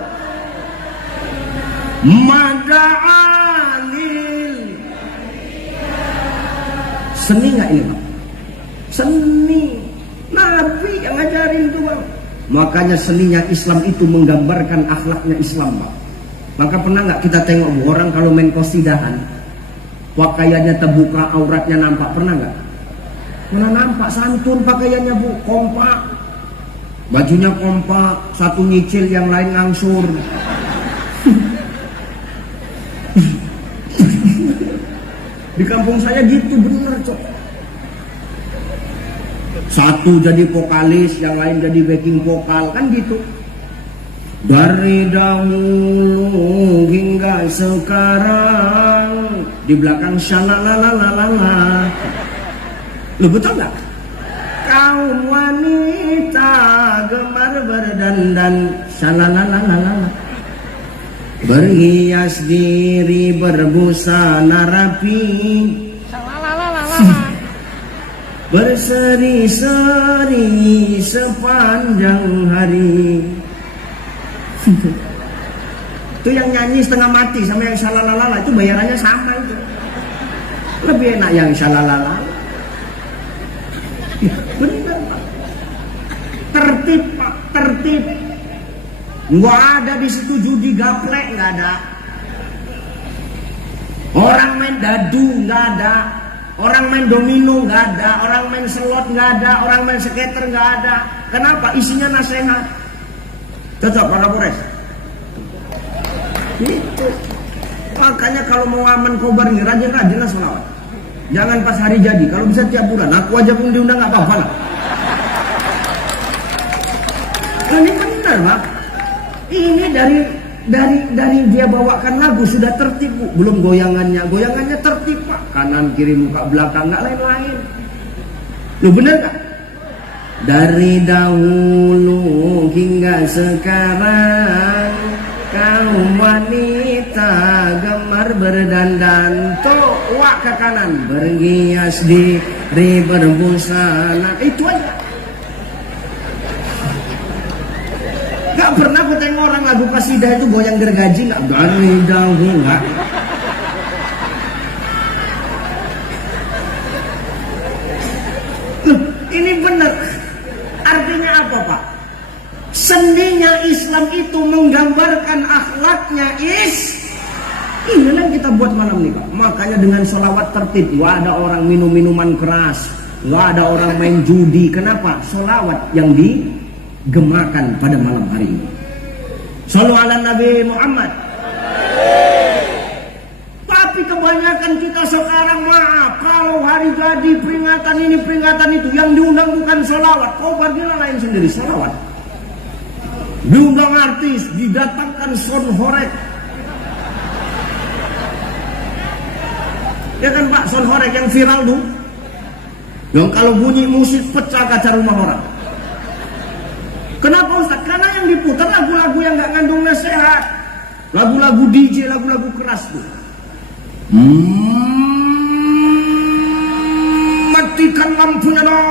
mada'alil. Seni nggak ini, Pak? Seni. Nabi yang ngajarin itu, Bang. Makanya seninya Islam itu menggambarkan akhlaknya Islam, Pak. Maka pernah nggak kita tengok orang kalau main kosidahan, pakaiannya terbuka, auratnya nampak, pernah nggak? Mana nampak, santun pakaiannya Bu, kompak, bajunya kompak, satu nyicil yang lain ngangsur. Di kampung saya gitu bener cok. Satu jadi vokalis, yang lain jadi backing vokal, kan gitu. Dari dahulu hingga sekarang, di belakang syalalalalala. Lu betul nggak? Kaum wanita gemar berdandan syalalalalala, berhias diri berbusana rapi, berseri-seri sepanjang hari. Itu yang nyanyi setengah mati sama yang syalalalala itu bayarannya sama itu. Lebih enak yang syalalalala. Ya, benar Pak. Tertib Pak, tertib. Nggak ada di situ judi gaplek, nggak ada. Orang main dadu nggak ada. Orang main domino nggak ada. Orang main slot nggak ada. Orang main skater nggak ada. Kenapa? Isinya nasihat. Cocok Pak Kapolres. Itu. Makanya kalau mau aman kobar nih, rajin-rajinlah sholawat. Jangan pas hari jadi. Kalau bisa tiap bulan. Aku aja pun diundang nggak apa-apa lah. Ini benar Pak. Ini dari dia bawakan lagu sudah tertib Bu. Belum goyangannya. Goyangannya tertib Pak. Kanan kiri muka belakang nggak lain-lain. Lu bener nggak? Dari dahulu hingga sekarang, kaum wanita gemar berdandan. Tuh, wak ke kanan, berhias diri berbusana. Itu aja. Gak pernah aku tengok orang lagu kasidah itu goyang gergaji, gak. Dari dahulu gak. Loh, ini bener. Artinya apa Pak? Seninya Islam itu menggambarkan akhlaknya ini yang kita buat malam ini Pak. Makanya dengan sholawat tertib, gak ada orang minum minuman keras, gak ada orang main judi. Kenapa? Sholawat yang digemakan pada malam hari ini. Shallu ala Nabi Muhammad. Tapi kebanyakan kita sekarang, maaf, kalau hari jadi peringatan ini peringatan itu, yang diundang bukan sholawat. Kau bagilah lain sendiri sholawat. Diundang artis, didatangkan sound horek. Ya kan Pak, sound horek yang viral tuh, yang kalau bunyi musik pecah kaca rumah orang. Kenapa Ustaz? Karena yang diputar lagu-lagu yang gak ngandung nasihat, lagu-lagu DJ, lagu-lagu keras tuh. Matikan lampunya dong.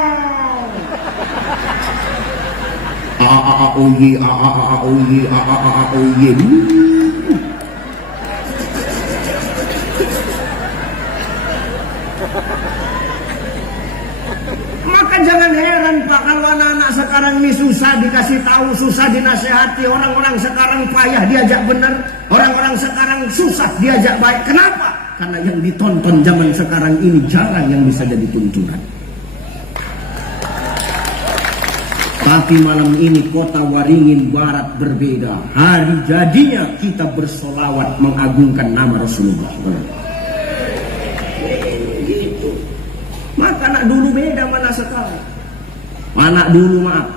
Maka jangan heran Pak kalau anak-anak sekarang ini susah dikasih tahu, susah dinasehati. Orang-orang sekarang payah diajak benar, orang-orang sekarang susah diajak baik. Kenapa? Karena yang ditonton zaman sekarang ini jarang yang bisa jadi tuntunan. Tapi malam ini kota Waringin Barat berbeda. Hari jadinya kita bersolawat mengagungkan nama Rasulullah. Gitu. Maka anak dulu beda mana sekarang. Anak dulu maaf.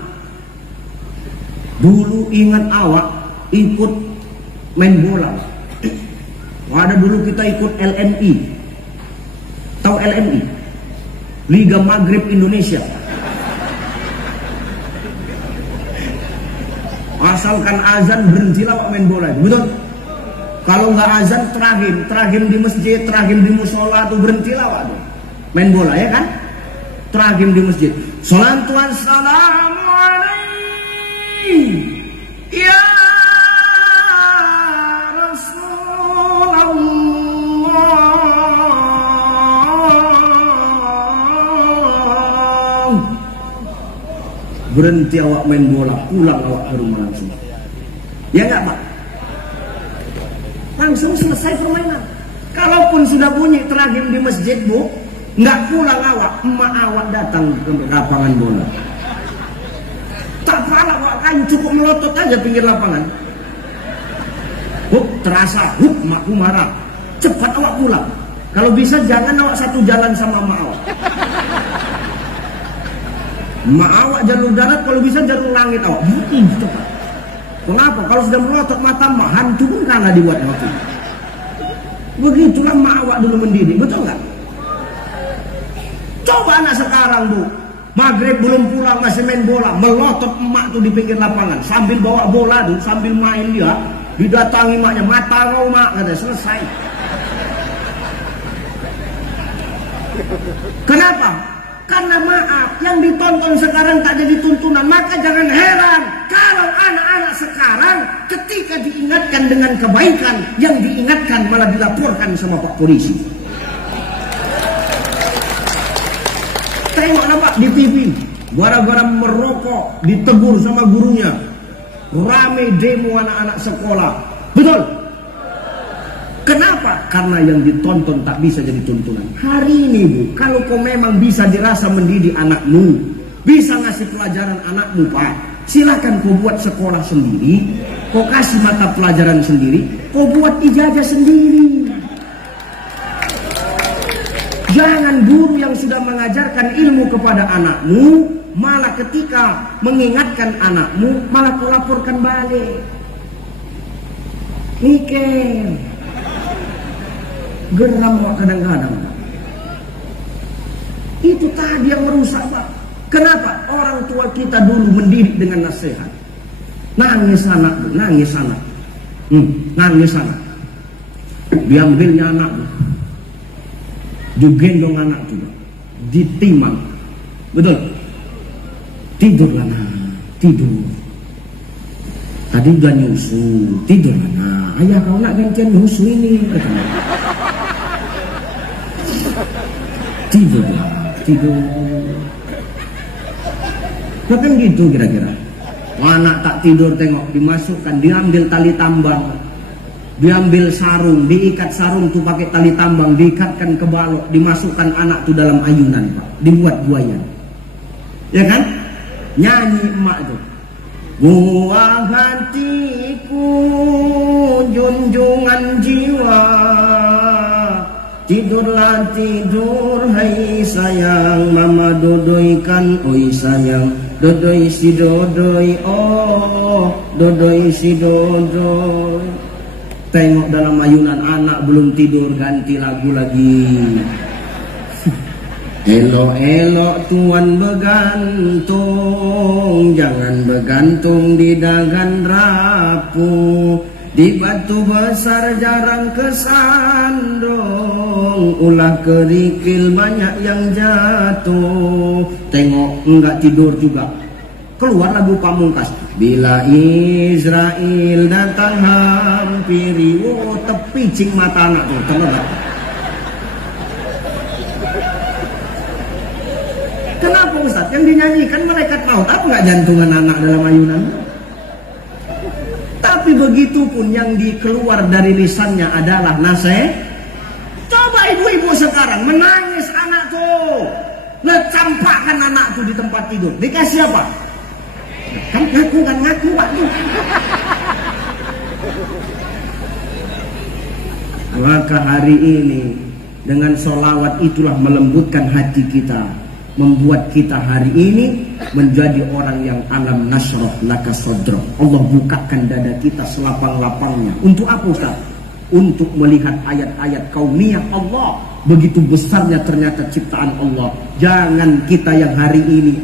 Dulu ingat awak ikut main bola. Ada dulu kita ikut LMI. Tahu LMI? Liga Maghrib Indonesia. Asalkan azan berhentilah awak main bola, betul? Kalau nggak azan teragim di masjid, teragim di musola tuh berhentilah awak main bola, ya kan? Teragim di masjid. Salatu wassalamu alaihi ya Rasulullah. Berhenti awak main bola, pulang awak ke rumah langsung. Ya nggak Pak? Langsung selesai permainan. Kalaupun sudah bunyi teragim di masjid, Bu, nggak pulang awak, emak awak datang ke lapangan bola. Tak pala awak kain, cukup melotot aja pinggir lapangan. Terasa, emakku marah. Cepat awak pulang. Kalau bisa jangan awak satu jalan sama emak awak. Emak awak jalur darat, kalau bisa jalur langit awak. Cepat. Kenapa? Kalau sudah melotot mata emak, hantu pun kalah dibuatnya waktu itu. Begitulah emak awak dulu mendidik, betul nggak? Coba anak sekarang, Bu, maghrib belum pulang masih main bola, melotot emak tuh di pinggir lapangan sambil bawa bola tuh, sambil main dia, didatangi emaknya, mata kau mak, kata, selesai. Kenapa? Karena maaf, yang ditonton sekarang tak jadi tuntunan. Maka jangan heran kalau anak-anak sekarang ketika diingatkan dengan kebaikan, yang diingatkan malah dilaporkan sama Pak Polisi. Tengok nampak di TV, gara-gara merokok ditegur sama gurunya, rame demo anak-anak sekolah. Betul? Kenapa? Karena yang ditonton tak bisa jadi tuntunan. Hari ini, Bu, kalau kau memang bisa dirasa mendidik anakmu, bisa ngasih pelajaran anakmu, Pak, silakan kau buat sekolah sendiri, kau kasih mata pelajaran sendiri, kau buat ijazah sendiri. Jangan guru yang sudah mengajarkan ilmu kepada anakmu, malah ketika mengingatkan anakmu, malah kau laporkan balik. Mikir. Geram kadang-kadang. Itu tadi yang merusak, Pak. Kenapa? Orang tua kita dulu mendidik dengan nasihat. Nangis anak, nangis anak. Nangis anak. Diambilnya anak, digendong anak itu, ditimang. Betul? Tidur anak, tidur. Tadi udah nyusu, tidur anak. Ayah kau nak gantian nyusu ini, katanya. Tidur, tidur. Bukan gitu kira-kira. Anak tak tidur, tengok, dimasukkan, diambil tali tambang, diambil sarung, diikat sarung tuh pakai tali tambang, diikatkan ke balok, dimasukkan anak tuh dalam ayunan, Pak, dibuat buayan. Ya kan? Nyanyi emak tuh. Buah hatiku, junjungan jiwa, tidurlah tidur, hai sayang, mama dodoikan, oi sayang, dodoi si dodoi, oh, dodoi si dodoi. Tengok dalam ayunan anak belum tidur, ganti lagu lagi. Elok-elok tuan begantung, jangan begantung di dagan rapuh. Di batu besar jarang kesandung, ulah kerikil banyak yang jatuh. Tengok enggak tidur juga. Keluar lagu Pamungkas. Bila Israel datang hampiri, oh tepi cing mata anak tuh, tengok gak? Kenapa Ustaz? Yang dinyanyikan malaikat maut, apa nggak jantungan anak dalam ayunan? Tapi begitu pun yang dikeluar dari lisannya adalah nasihat. Coba ibu-ibu sekarang menangis anak tuh, lecampakkan anak tuh di tempat tidur. Dikasih apa? Kan ngaku Pak tuh. Maka hari ini dengan sholawat itulah melembutkan hati kita, membuat kita hari ini menjadi orang yang alam nasroh laka sodroh. Allah bukakan dada kita selapang-lapangnya. Untuk apa Ustaz? Untuk melihat ayat-ayat kauniyah Allah. Begitu besarnya ternyata ciptaan Allah. Jangan kita yang hari ini,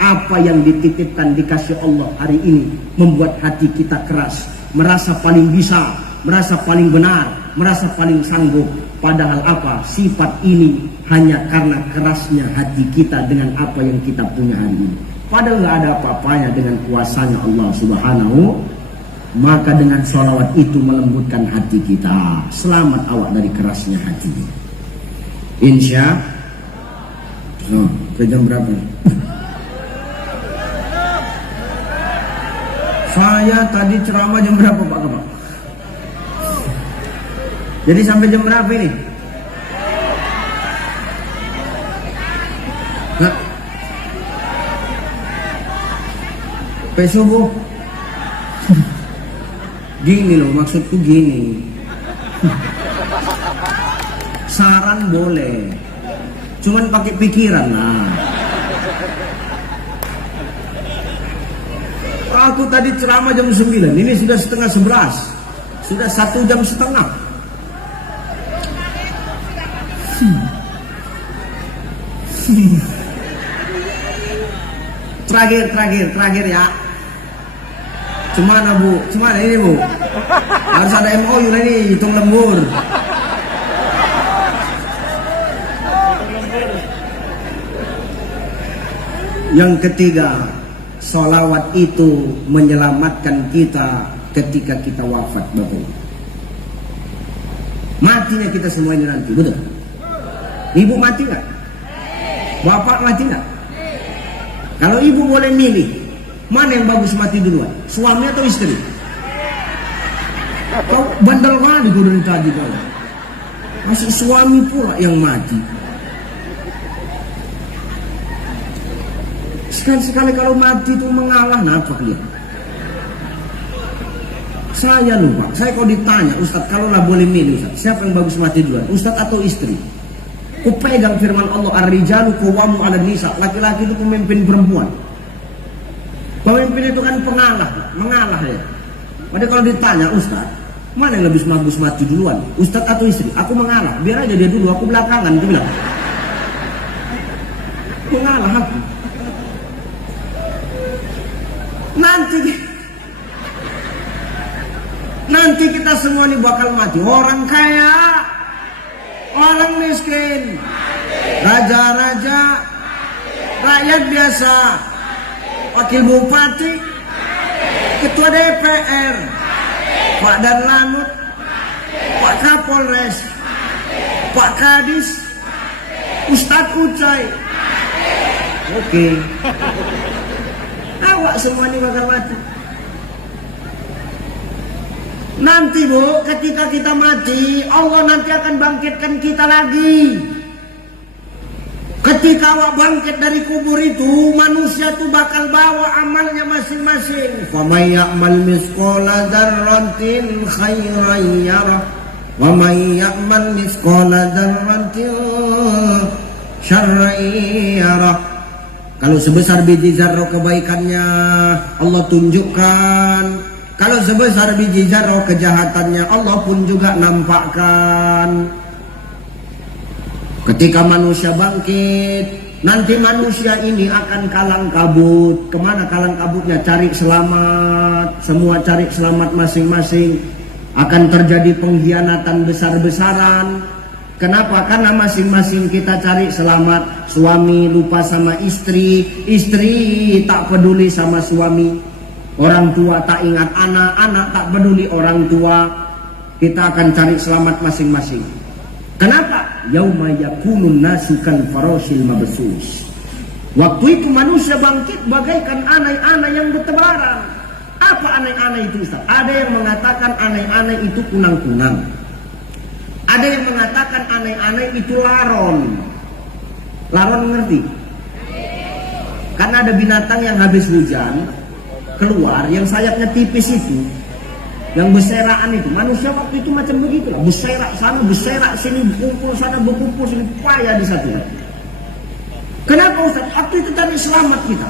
apa yang dititipkan dikasih Allah hari ini, membuat hati kita keras, merasa paling bisa, merasa paling benar, merasa paling sanggup. Padahal apa? Sifat ini hanya karena kerasnya hati kita dengan apa yang kita punya hari ini. Padahal nggak ada apa-apanya dengan kuasanya Allah Subhanahu. Maka dengan sholawat itu melembutkan hati kita. Selamat awak dari kerasnya hati. Insya Allah. Ke jam berapa? Saya tadi ceramah jam berapa Pak? Jadi sampai jam berapa ini? Nah, sampai subuh. Gini loh, maksudku gini. Saran boleh, cuman pakai pikiran lah. Aku tadi ceramah jam 9, ini sudah setengah 11, sudah 1 jam setengah. Terakhir ya. Cemana Bu? Cemana ini Bu? Harus ada MOU ini, hitung lembur. Yang ketiga, sholawat itu menyelamatkan kita ketika kita wafat, Bapak. Matinya kita semua ini nanti, betul? Ibu mati nggak? Bapak mati nggak? Kalau ibu boleh milih, mana yang bagus mati duluan? Suami atau istri? Kau bandel kali kau dari tadi kau. Masih suami pula yang mati. Sekali-sekali kalau mati itu mengalah, kenapa dia? Saya lupa. Saya kalau ditanya, Ustadz, kalau lah boleh milih, Ustadz, siapa yang bagus mati duluan? Ustadz atau istri? Ku pegang firman Allah, ar-rijalu qawwamun 'alan nisa. Laki-laki itu pemimpin perempuan. Pemimpin itu kan mengalah ya. Jadi kalau ditanya, Ustadz, mana yang lebih bagus mati duluan? Ustadz atau istri? Aku mengalah. Biar aja dia dulu, aku belakangan. Dia bilang, mengalah aku. Nanti kita semua ini bakal mati. Orang kaya, orang miskin, raja-raja, rakyat biasa, wakil bupati, ketua DPR, Pak Danlanut, Pak Kapolres, Pak Kadis, Ustadz Ucai. Oke. Awak semua ini bakal mati. Nanti Bu, ketika kita mati, Allah nanti akan bangkitkan kita lagi. Ketika awak bangkit dari kubur itu, manusia itu bakal bawa amalnya masing-masing. Faman ya'mal misqala dzarratin khairan yarah, wa man ya'mal misqala dzarratin syarran yarah. Kalau sebesar biji zarrah kebaikannya, Allah tunjukkan. Kalau sebesar biji zarrah kejahatannya, Allah pun juga nampakkan. Ketika manusia bangkit, nanti manusia ini akan kalang kabut. Kemana kalang kabutnya? Cari selamat. Semua cari selamat masing-masing. Akan terjadi pengkhianatan besar-besaran. Kenapa? Karena masing-masing kita cari selamat. Suami lupa sama istri, istri tak peduli sama suami. Orang tua tak ingat anak, anak tak peduli orang tua. Kita akan cari selamat masing-masing. Kenapa? Yauma yakunun nasu kal farashil mabsus. Waktu itu manusia bangkit bagaikan anai-anai yang bertebaran. Apa anai-anai itu, Ustaz? Ada yang mengatakan anai-anai itu kunang-kunang. Ada yang mengatakan anai-anai itu laron. Laron ngerti? Karena ada binatang yang habis hujan keluar, yang sayapnya tipis itu, yang berseraan itu. Manusia waktu itu macam begitu lah, berserak sana, berserak sini, berkumpul sana, berkumpul sini, payah di satu. Kenapa Ustaz? Waktu itu tadi selamat kita.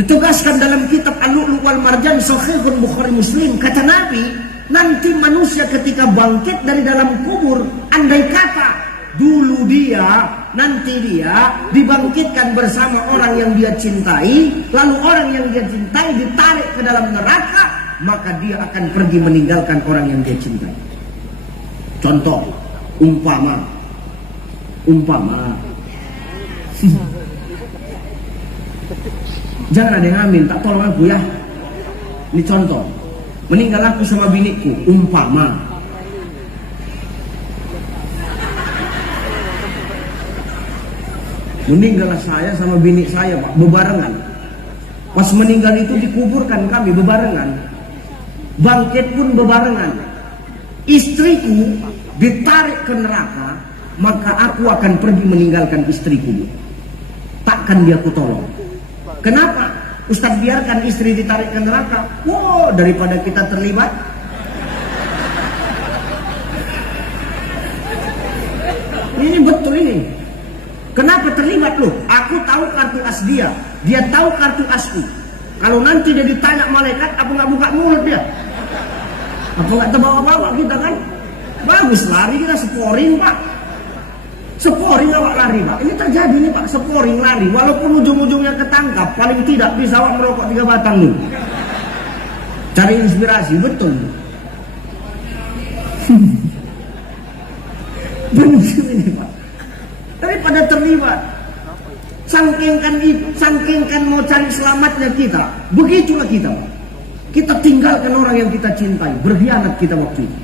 Ditugaskan dalam kitab Al-Lu'lu' wal Marjan Sahihul Bukhari Muslim. Kata Nabi, nanti manusia ketika bangkit dari dalam kubur, andai kata dulu nanti dia dibangkitkan bersama orang yang dia cintai, lalu orang yang dia cintai ditarik ke dalam neraka, maka dia akan pergi meninggalkan orang yang dia cintai. Contoh, umpama jangan ada yang amin, tak tolong aku ya. Ini contoh, meninggal aku sama biniku, umpama. Meninggallah saya sama bini saya, Pak, bebarengan. Pas meninggal itu dikuburkan kami bebarengan. Bangkit pun bebarengan. istriku ditarik ke neraka, maka aku akan pergi meninggalkan istriku. Takkan dia kutolong. Kenapa? Ustaz biarkan istri ditarik ke neraka. Wow, daripada kita terlibat. Ini betul ini. Kenapa terlibat loh? Aku tahu kartu as dia tahu kartu asku. Kalau nanti dia ditanya malaikat, apa nggak buka mulut dia? Apa nggak terbawa-bawa kita kan? Bagus lari kita sporing pak. Sporing awak lari pak. Ini terjadi nih pak, sporing lari. Walaupun ujung-ujungnya ketangkap, paling tidak bisa awak merokok 3 batang nih. Cari inspirasi, betul. Benar ini pak. Daripada terlibat, sangkingkan mau cari selamatnya kita. Begitulah kita. Kita tinggalkan orang yang kita cintai. Berkhianat kita waktu itu.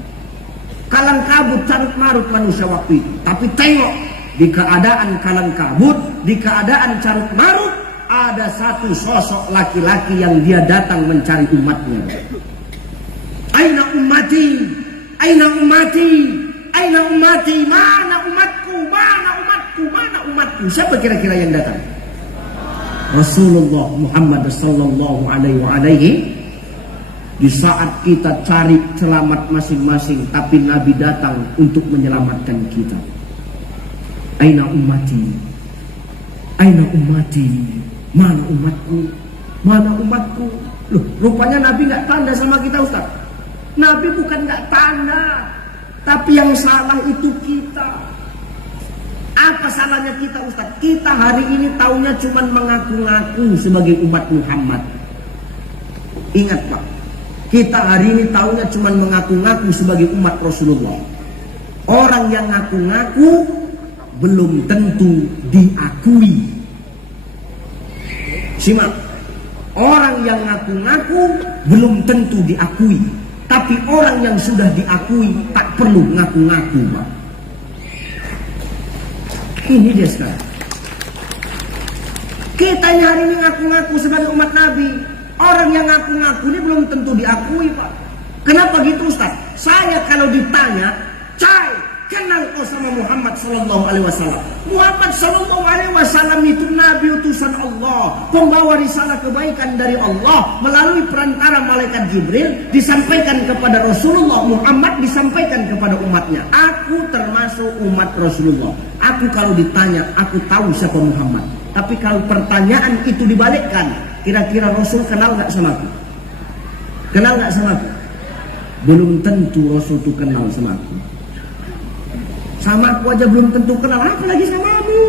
Kalang kabut carut marut manusia waktu itu. Tapi tengok, di keadaan kalang kabut, di keadaan carut marut, ada satu sosok laki-laki yang dia datang mencari umatnya. Aina ummati, aina ummati, aina ummati, mana umatku, mana umatku, mana umatku. Siapa kira-kira yang datang? Rasulullah Muhammad sallallahu alaihi. Di saat kita cari selamat masing-masing, tapi Nabi datang untuk menyelamatkan kita. Aina ummati, aina ummati, mana umatku, mana umatku. Loh, rupanya Nabi nggak tanda sama kita Ustaz. Nabi bukan nggak tanda, tapi yang salah itu kita. Apa salahnya kita Ustaz? Kita hari ini taunya cuma mengaku-ngaku sebagai umat Muhammad. Ingat Pak, kita hari ini taunya cuma mengaku-ngaku sebagai umat Rasulullah. Orang yang ngaku-ngaku belum tentu diakui. Simak, orang yang ngaku-ngaku belum tentu diakui. Tapi orang yang sudah diakui tak perlu ngaku-ngaku Pak. Ini dia sekarang. Kita yang hari ini ngaku-ngaku sebagai umat Nabi. Orang yang ngaku-ngaku ini belum tentu diakui Pak. Kenapa gitu Ustaz? Saya kalau ditanya, Cai, kenal kau sama Muhammad sallallahu alaihi wasallam? Muhammad sallallahu alaihi wasallam itu nabi utusan Allah, pembawa risalah kebaikan dari Allah melalui perantara malaikat Jibril, disampaikan kepada Rasulullah. Muhammad disampaikan kepada umatnya. Aku termasuk umat Rasulullah. Aku kalau ditanya, aku tahu siapa Muhammad. Tapi kalau pertanyaan itu dibalikkan, kira-kira Rasul kenal nggak sama aku? Kenal nggak sama aku? Belum tentu Rasul itu kenal sama aku. Sama aku aja belum tentu kenal, apalagi sama kamu.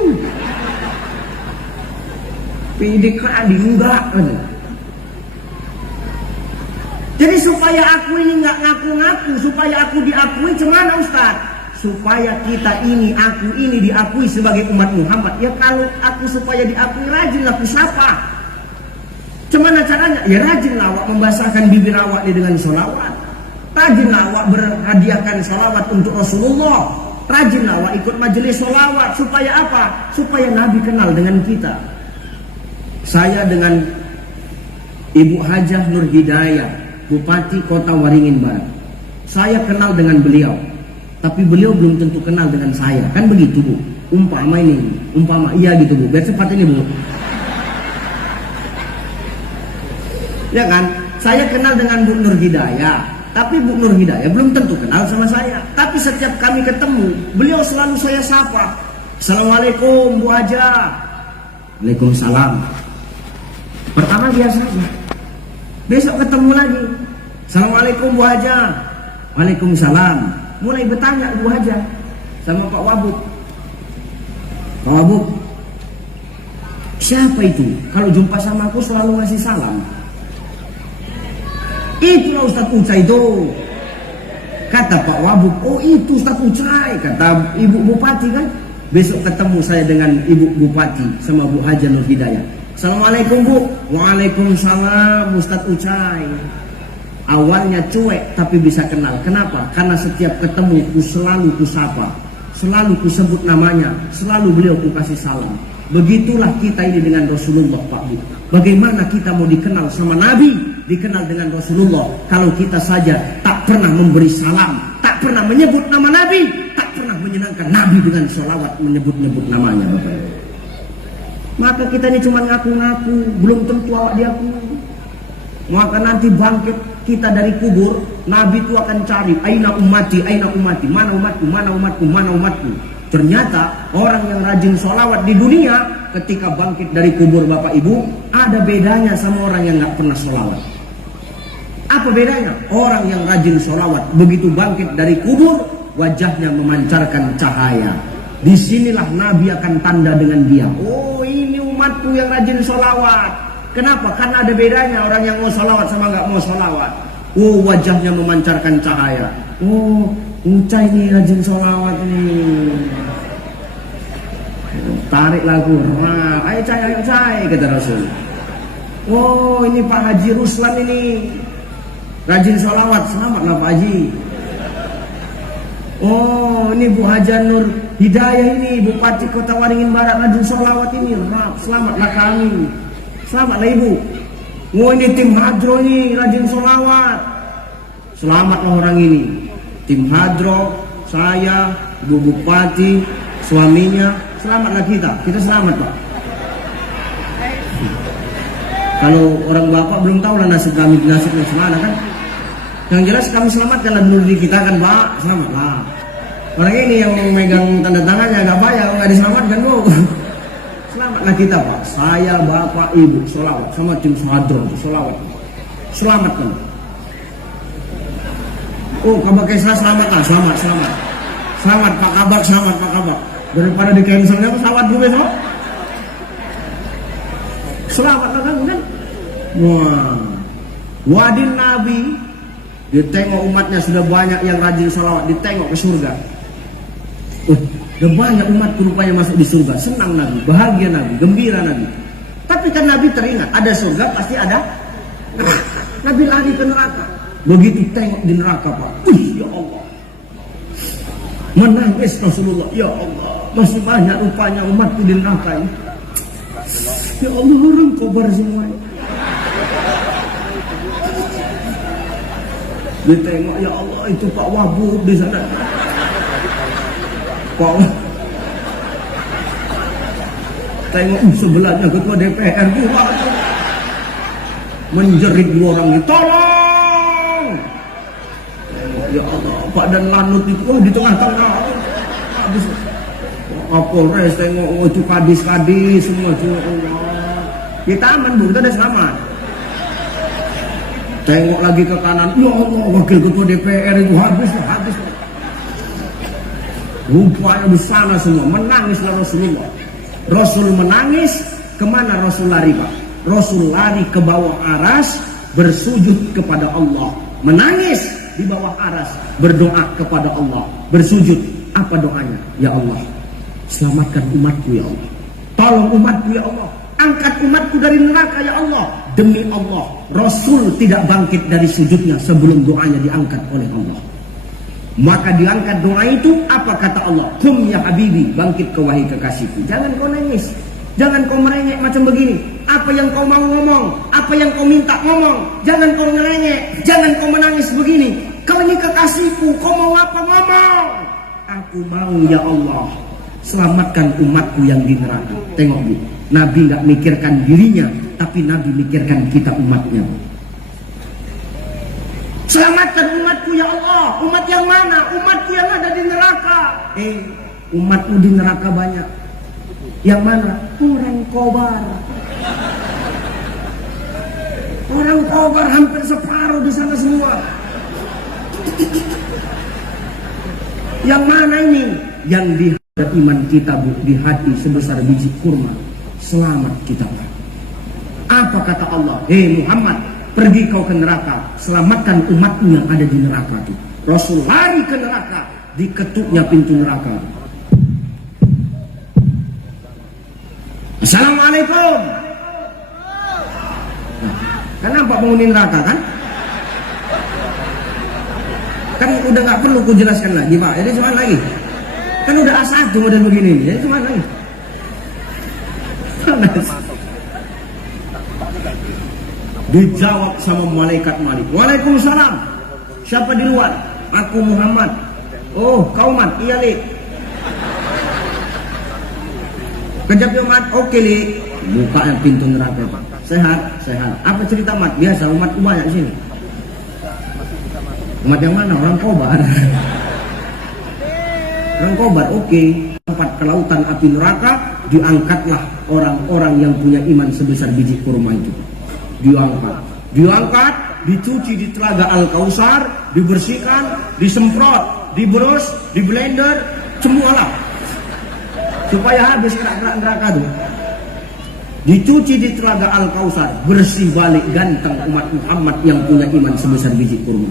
PDK enggak kan? Jadi supaya aku ini nggak ngaku-ngaku, supaya aku diakui, cemana Ustaz? Supaya kita ini, aku ini diakui sebagai umat Muhammad. Ya kalau aku supaya diakui, rajin aku sapa. Cemana caranya? Ya rajinlah awak membasahkan bibir awak dengan sholawat. Rajinlah awak berhadiahkan sholawat untuk Rasulullah. Rajinlah awak ikut majelis sholawat. Supaya apa? Supaya Nabi kenal dengan kita. Saya dengan Ibu Hajah Nur Hidayah, Bupati Kota Waringin Barat. Saya kenal dengan beliau, tapi beliau belum tentu kenal dengan saya. Kan begitu Bu? Umpama ini, umpama iya gitu Bu. Biar cepat ini Bu. Ya kan? Saya kenal dengan Bu Nur Hidayah, tapi Bu Nur Hidayah belum tentu kenal sama saya. Tapi setiap kami ketemu, beliau selalu saya sapa. Assalamualaikum Bu Hajah. Waalaikumsalam. Pertama biasa aja. Besok ketemu lagi. Assalamualaikum Bu Hajah. Waalaikumsalam. Mulai bertanya Bu Hajah sama Pak Wabuk. Pak Wabuk, siapa itu? Kalau jumpa sama aku selalu ngasih salam. Itulah Ustadz Ucai itu. Kata Pak Wabuk, oh itu Ustadz Ucai. Kata Ibu Bupati kan. Besok ketemu saya dengan Ibu Bupati sama Bu Hajah Nur Hidayah. Assalamualaikum Bu. Waalaikumsalam Ustadz Ucai. Awalnya cuek tapi bisa kenal. Kenapa? Karena setiap ketemu ku selalu ku sapa, selalu ku sebut namanya, selalu beliau ku kasih salam. Begitulah kita ini dengan Rasulullah Pak Bu. Bagaimana kita mau dikenal sama Nabi, dikenal dengan Rasulullah, kalau kita saja tak pernah memberi salam, tak tak pernah menyebut nama Nabi, tak pernah menyenangkan Nabi dengan sholawat menyebut-nyebut namanya, Bapak Ibu. Maka kita ini cuma ngaku-ngaku, belum tentu awak diakui. Maka nanti bangkit kita dari kubur, Nabi itu akan cari, aina ummati, mana umatku, mana umatku, mana umatku. Ternyata orang yang rajin sholawat di dunia, ketika bangkit dari kubur Bapak Ibu, ada bedanya sama orang yang nggak pernah sholawat. Apa bedanya? Orang yang rajin sholawat, begitu bangkit dari kubur, wajahnya memancarkan cahaya. Disinilah Nabi akan tanda dengan dia. Oh, ini umatku yang rajin sholawat. Kenapa? Karena ada bedanya orang yang mau sholawat sama nggak mau sholawat. Oh, wajahnya memancarkan cahaya. Oh, Ucai nih rajin sholawat nih. Tarik lagu. Nah, ayo cai, kata Rasul. Oh, ini Pak Haji Ruslan ini rajin sholawat. Selamatlah Pak Haji. Oh, ini Bu Haja Nur Hidayah ini, Bupati Kota Waringin Barat rajin sholawat ini. Selamatlah kami. Selamatlah Ibu. Oh, ini tim Hadro ini rajin sholawat. Selamatlah orang ini. Tim Hadro, saya, Bu Bupati, suaminya, selamatlah kita. Kita selamat, Pak. Kalau orang bapak belum tahu lah nasib kami, nasibnya semana kan. Yang jelas kami selamatkanlah dulu diri kita kan, Pak. Selamatlah. Orang ini yang memegang tanda tangannya agak bayar, nggak diselamatkan dulu. Selamatlah kita, Pak. Saya, Bapak, Ibu, sholawat sama tim Hadro, sholawat. Selamatkan. Oh, kabar Kaisar selamat lah, selamat. Selamat Pak Kabar, selamat Pak Kabar. Daripada di cancelnya tuh selamat dulu besok. Selamat lah kan? Wah, wadin Nabi ditengok umatnya sudah banyak yang rajin sholawat, ditengok ke surga. Udah banyak umat rupanya masuk di surga. Senang Nabi, bahagia Nabi, gembira Nabi. Tapi kan Nabi teringat ada surga pasti ada neraka. Nabi lari ke neraka. Begitu tengok di neraka, Pak, ya Allah, menangis Rasulullah. Ya Allah, masih banyak rupanya umatku di neraka ini. Ya Allah, orang kobar semuanya. Ditengok, ya Allah, itu Pak Wabub di sana. Pak tengok sebelahnya ketua DPR tuh, menjerit dua orang ini, tolong. Ya Allah, Pak dan Lanut itu di tengah-tengah. Habis Kapolres tengok, itu kadis-kadis semua. Kita aman, Bu, kita udah selamat. Tengok lagi ke kanan, ya Allah, wakil ketua DPR itu habis. Rupanya di sana semua, menangislah Rasulullah. Rasul menangis, kemana Rasul lari, Pak? Rasul lari ke bawah aras, bersujud kepada Allah. Menangis di bawah aras, berdoa kepada Allah, bersujud. Apa doanya? Ya Allah, selamatkan umatku ya Allah. Tolong umatku ya Allah. Angkat umatku dari neraka ya Allah. Demi Allah, Rasul tidak bangkit dari sujudnya sebelum doanya diangkat oleh Allah. Maka diangkat doa itu, apa kata Allah? Qum ya habibi, bangkit ke wahai kekasihku. Jangan kau nangis, jangan kau merengek macam begini. Apa yang kau mau ngomong, apa yang kau minta ngomong. Jangan kau ngerengek, jangan kau menangis begini. Kau ini kekasihku, kau mau apa ngomong. Aku mau ya Allah, selamatkan umatku yang di neraka. Tengok Bu, Nabi gak mikirkan dirinya, tapi Nabi mikirkan kita umatnya. Selamatkan umatku ya Allah. Umat yang mana? Umatku yang ada di neraka. Umatmu di neraka banyak. Yang mana? Orang Kobar. Orang Kobar hampir separuh di sana semua. Yang mana ini? Yang di iman kita, Bu, di hati sebesar biji kurma. Selamat kita. Apa kata Allah? Muhammad, pergi kau ke neraka, selamatkan umatmu yang ada di neraka itu. Rasul lari ke neraka, diketuknya pintu neraka. Assalamualaikum. Nah, kenapa penghuni neraka kan? Kan udah nggak perlu ku jelaskan lagi, Pak. Jadi cuma lagi. Kan udah A1 model begini, jadi cuma lagi. Dijawab sama malaikat Malik. Waalaikumsalam. Siapa di luar? Aku Muhammad. Oh, kau mat, iya li. Kejap ya mat, oke li. Buka pintu neraka. Sehat, sehat. Apa cerita mat? Biasa umatku banyak di sini. Umat yang mana? Orang Kobar. Orang Kobar, oke. Tempat ke lautan api neraka, diangkatlah orang-orang yang punya iman sebesar biji kurma itu. Diangkat, dicuci di telaga Al-Kausar, dibersihkan, disemprot, diberus, di blender, semualah. Supaya habis kerak-kerak neraka itu. Dicuci di telaga Al-Kausar, bersih balik ganteng umat Muhammad yang punya iman sebesar biji kurma.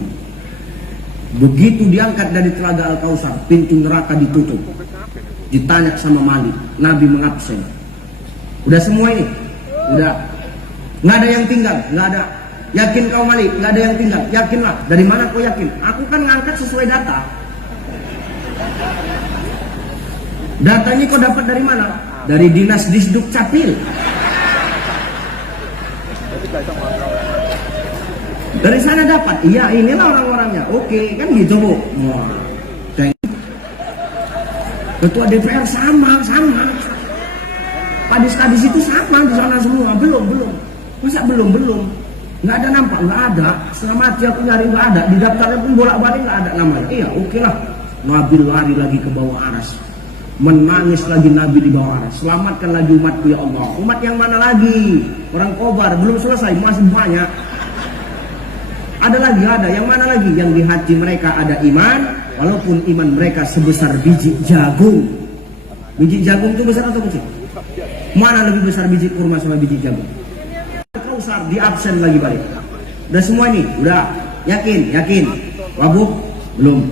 Begitu diangkat dari telaga Al-Kausar, pintu neraka ditutup. Ditanya sama Malik, Nabi mengabsen. Udah semua ini? Udah. Nggak ada yang tinggal, nggak ada. Yakin kau Malik? Nggak ada yang tinggal. Yakinlah. Dari mana kau yakin? Aku kan ngangkat sesuai data. Datanya kau dapat dari mana? Dari Dinas Disduk Capil. Dari sana dapat. Iya, inilah orang-orangnya. Oke, kan gitu Bu. Ketua DPR sama. Kadis-kadis itu sama di sana semua. Belum. Masa belum? Nggak ada nampak, nggak ada. Setelah mati aku nyari nggak ada. Di daftarnya pun bolak-balik nggak ada namanya. Iya, oke lah. Nabi lari lagi ke bawah aras. Menangis lagi Nabi di bawah aras. Selamatkan lagi umatku ya Allah. Umat yang mana lagi? Orang Kobar belum selesai, masih banyak. Ada lagi, ada. Yang mana lagi? Yang di hati mereka ada iman, walaupun iman mereka sebesar biji jagung. Biji jagung itu besar atau kecil? Mana lebih besar biji kurma sama biji jagung? Kausar di absen lagi balik. Udah semua ini? Udah. Yakin? Wabuk? Belum.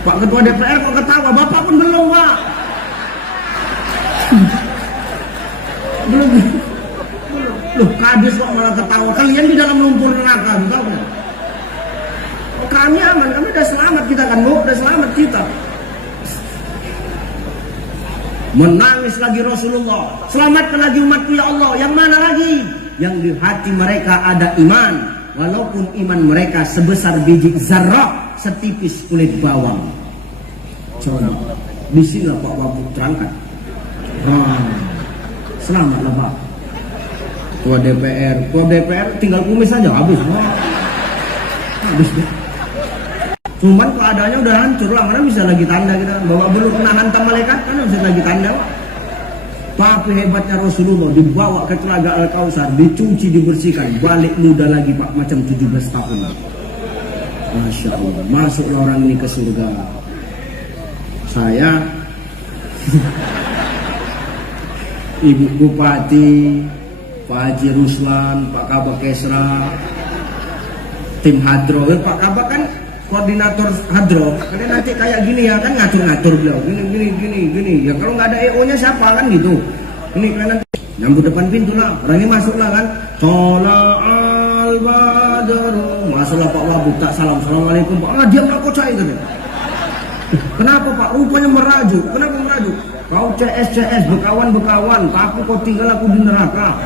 Pak Ketua DPR kok ketawa? Bapak pun belum, Pak. Belum. Loh, kadis kok malah ketawa. Kalian di dalam lumpur neraka, tahu kan? Kami aman, kami udah selamat kita kan, Bu? Udah selamat kita. Menangis lagi Rasulullah. Selamatkan lagi umatku ya Allah. Yang mana lagi? Yang di hati mereka ada iman, walaupun iman mereka sebesar biji zarrah, setipis kulit bawang. Coba di sini Pak Wabuk terangkan. Selamatlah Pak. Ketua DPR tinggal kumis saja habis. Habis deh. Cuman keadaannya udah hancur lah, mana bisa lagi tanda kita bahwa belum kena hantam malaikat, kan bisa lagi tanda. Tapi hebatnya Rasulullah dibawa ke telaga Al-Kausar, dicuci, dibersihkan, balik muda lagi Pak, macam 17 tahun. Masya Allah, masuklah orang ini ke surga. Saya Ibu Bupati, Pak Haji Ruslan, Pak Kabak Kesra, tim Hadro. Pak Kabak kan koordinator Hadro. Kalian nanti kayak gini ya, kan ngatur-ngatur beliau. Gini. Ya kalau nggak ada EO-nya siapa kan gitu. Ini kalian nanti nyambut depan pintu lah. Orang ini masuklah kan. Tola al-badru. Masuklah Pak Wabuk, tak salam. Assalamualaikum Pak. Diam lah kocak itu. Kenapa Pak? Rupanya merajuk. Kenapa merajuk? Kau CS bekawan, tapi kau tinggal aku di neraka.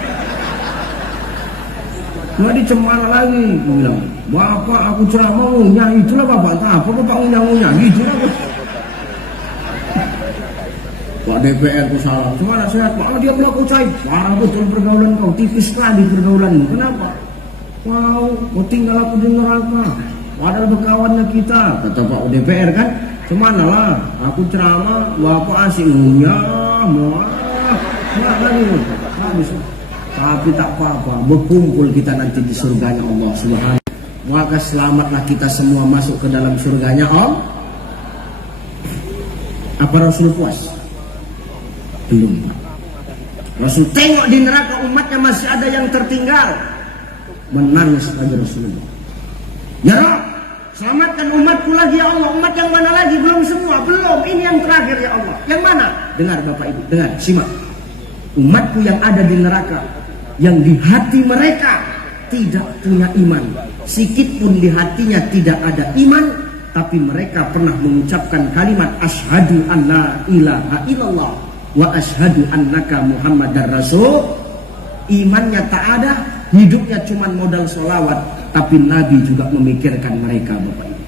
Nggak dicemana lagi, aku bilang. Bapak aku ceramah ngunyah, itulah Bapak. Apa Bapak ngunyah-ngunyah, gitu lah. Pak DPR ku salah. Cuma sehat Pak, dia bilang kau cair. Parah betul pergaulan kau, tipis sekali pergaulanmu. Kenapa? Wow, kau tinggal aku di neraka. Padahal bekawannya kita, kata Pak DPR kan. Kemana lah, aku ceramah, Bapak asik ngunyah, nggak lagi, habis. Tapi tak apa-apa, berkumpul kita nanti di surganya Allah Subhanahu. Maka selamatlah kita semua masuk ke dalam surganya Allah. Apa Rasul puas? Belum. Rasul tengok di neraka umatnya masih ada yang tertinggal, menangis lagi Rasulullah. Ya Rabb, selamatkan umatku lagi ya Allah. Umat yang mana lagi? Belum semua, belum. Ini yang terakhir ya Allah. Yang mana? Dengar Bapak Ibu, dengar, simak. Umatku yang ada di neraka, yang di hati mereka tidak punya iman, sikit pun di hatinya tidak ada iman, tapi mereka pernah mengucapkan kalimat asyhadu an la ilaha illallah wa asyhadu annaka muhammadar rasul. Imannya tak ada, hidupnya cuma modal sholawat, tapi Nabi juga memikirkan mereka, Bapak Ibu.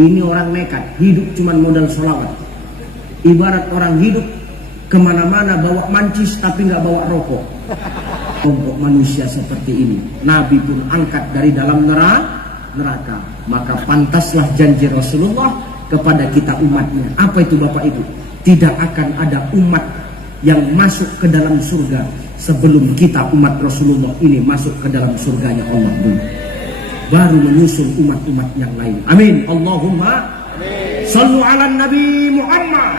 Ini orang nekat, hidup cuma modal sholawat. Ibarat orang hidup kemana-mana bawa mancis tapi nggak bawa rokok. Kelompok manusia seperti ini Nabi pun angkat dari dalam neraka. Maka pantaslah janji Rasulullah kepada kita umatnya. Apa itu Bapak Ibu? Tidak akan ada umat yang masuk ke dalam surga sebelum kita umat Rasulullah ini masuk ke dalam surganya Allah dulu, baru menyusul umat-umat yang lain. Amin. Allahumma sallu ala Nabi Muhammad.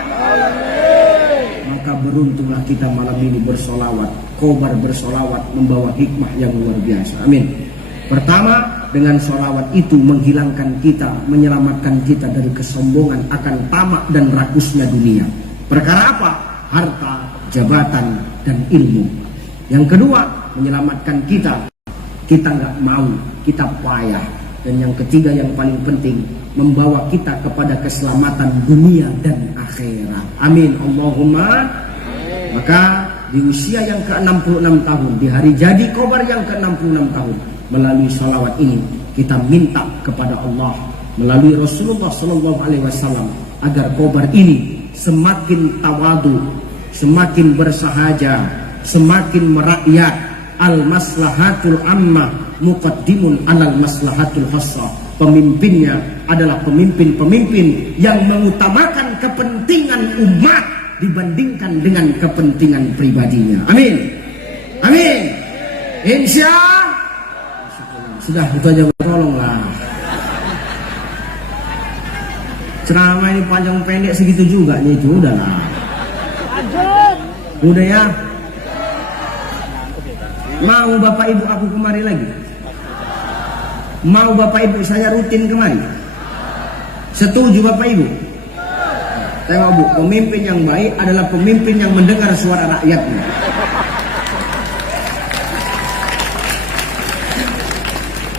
Maka beruntunglah kita malam ini bersolawat. Khobar bersolawat membawa hikmah yang luar biasa. Amin. Pertama, dengan solawat itu menghilangkan kita, menyelamatkan kita dari kesombongan akan tamak dan rakusnya dunia. Perkara apa? Harta, jabatan, dan ilmu. Yang kedua, menyelamatkan kita nggak mau, kita payah. Dan yang ketiga yang paling penting, membawa kita kepada keselamatan dunia dan akhirat. Amin. Allahumma. Maka di usia yang ke-66 tahun, di hari jadi Khobar yang ke-66 tahun, melalui salawat ini kita minta kepada Allah melalui Rasulullah SAW agar Khobar ini semakin tawadu, semakin bersahaja, semakin merakyat. Al-maslahatul ammah muqaddimun alal maslahatul khassah. Pemimpinnya adalah pemimpin-pemimpin yang mengutamakan kepentingan umat dibandingkan dengan kepentingan pribadinya. Amin. Amin. Insya sudah, itu aja, tolonglah. Ceramah ini panjang pendek segitu juga nih, itu udahlah. Udah ya. Mau Bapak Ibu aku kemari lagi? Mau Bapak Ibu saya rutin kemari? Setuju Bapak Ibu? Tengok Bu, pemimpin yang baik adalah pemimpin yang mendengar suara rakyatnya.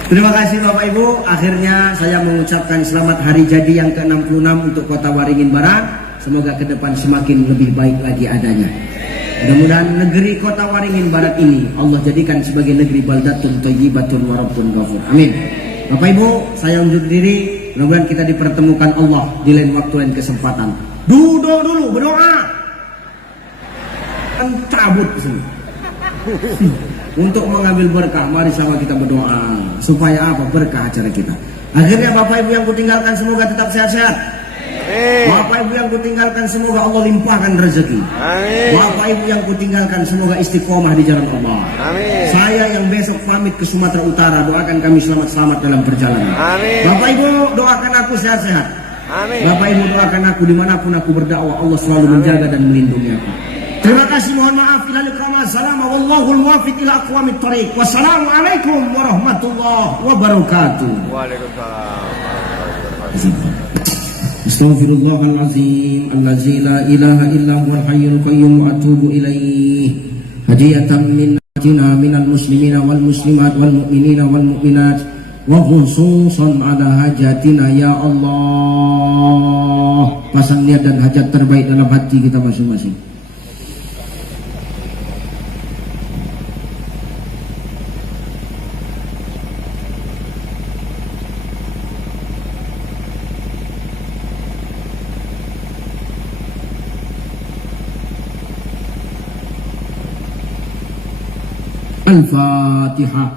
Terima kasih Bapak Ibu. Akhirnya saya mengucapkan selamat hari jadi yang ke-66 untuk Kota Waringin Barat. Semoga ke depan semakin lebih baik lagi adanya. Mudah-mudahan negeri Kota Waringin Barat ini Allah jadikan sebagai negeri baldatun thayyibatun wa rabbun ghafur. Amin. Bapak Ibu, saya undur diri. Mudah-mudahan kita dipertemukan Allah di lain waktu dan kesempatan. Duduk dulu, berdoa. Cabut sini. Untuk mengambil berkah, mari sama kita berdoa. Supaya apa? Berkah acara kita. Akhirnya Bapak Ibu yang kutinggalkan semoga tetap sehat-sehat. Bapak Ibu yang kutinggalkan semoga Allah limpahkan rezeki. Bapak Ibu yang kutinggalkan semoga istiqomah di jalan Allah. Saya yang besok pamit ke Sumatera Utara, doakan kami selamat-selamat dalam perjalanan. Bapak Ibu doakan aku sehat-sehat. Bapak Ibu doakan aku dimanapun aku berdakwah, Allah selalu menjaga dan melindungi aku. Terima kasih, mohon maaf. Wallahul muwaffiq ila aqwamit thoriq. Wassalamualaikum warahmatullahi wabarakatuh. Waalaikumsalam. Astaghfirullahalazim allazi la ilaha illa huwal hayyul qayyum wa atubu ilaih. Hadiyatan minnatina minal muslimina wal muslimat wal mu'minina wal mu'minat wa khususan ala hajatina ya Allah. Pasang niat dan hajat terbaik dalam hati kita masing-masing. Al-Fatihah.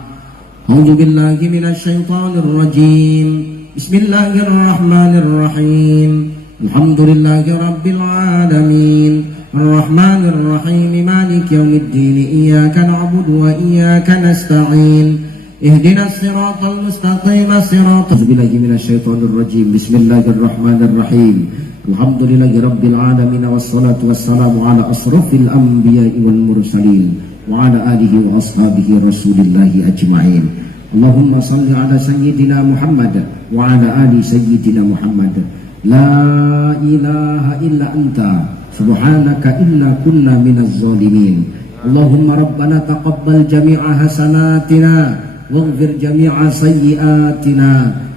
A'udzu billahi minasy syaithanir rajim. Bismillahirrahmanirrahim. Alhamdulillahi rabbil alamin. Arrahmanir rahim. Maliki yaumiddin. Iyyaka na'budu wa iyyaka nasta'in. Ihdinas siratal mustaqim. A'udzu billahi minasy syaithanir rajim. Bismillahirrahmanirrahim. Alhamdulillahi rabbil alamin. Wassalatu wassalamu ala asrofil anbiya'i wal mursalin wa ala alihi wa ashabihi rasulillahi ajma'in. Allahumma salli ala sayyidina Muhammad wa ala ali sayyidina Muhammad. La ilaha illa anta subhanaka inna kunna minaz zalimin. Allahumma rabbana taqabbal jami'a hasanatina waghfir jami'a sayyiatina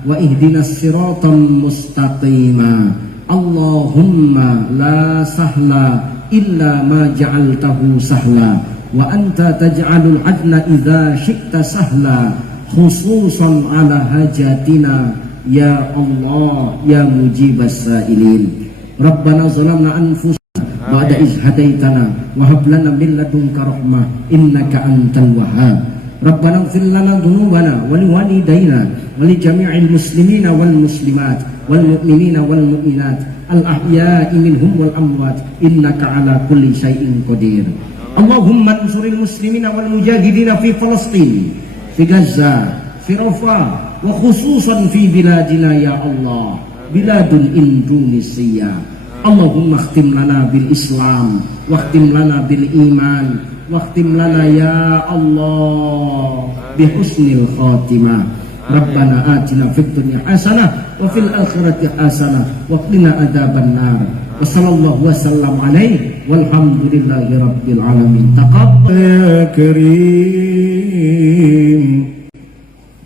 wa ihdinas siratal mustaqima. Allahumma la sahla illa ma ja'altahu sahla wa anta taj'alul adna idza syi'ta sahla khususan ala hajatina ya Allah ya mujibas sa'ilin. Rabbana zalamna anfusana ba'da idh hadaitana wa hab lana min ladunka rahmah innaka antal wahhab. Rabbana ighfir lana dhunubana wa liwalidayna wa li jami'il muslimina wal muslimat wal mu'minina wal mu'minat al ahya'i minhum wal amwat innaka ala kulli syai'in qadir. Allahumma ansuril muslimina wal mujahidina fi Palestin, fi Gaza, fi Rafah, wa khususan fi biladina ya Allah, biladul Indonesia. Allahumma khtim lana bil Islam, wa khtim lana bil iman, wa khtim lana ya Allah bi husnil khatimah. Rabbana atina fid dunya hasanah wa fil akhirati hasanah wa qina adzabannar. Wa sallallahu wasallam alaihi walhamdulillahi rabbil alamin. Taqabbal ya karim.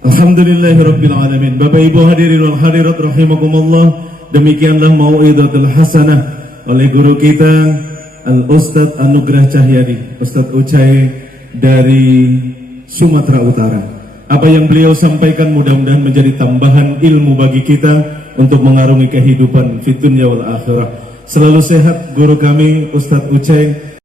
Alhamdulillahi rabbil alamin. Bapak Ibu hadirin wal hadirat rahimakumullah, demikianlah mau'izatul hasanah oleh guru kita Al Ustadz Anugrah Cahyadi, Ustadz Ucai dari Sumatera Utara. Apa yang beliau sampaikan mudah-mudahan menjadi tambahan ilmu bagi kita untuk mengarungi kehidupan fid dunya wal akhirah. Selalu sehat guru kami Ustadz Ucai.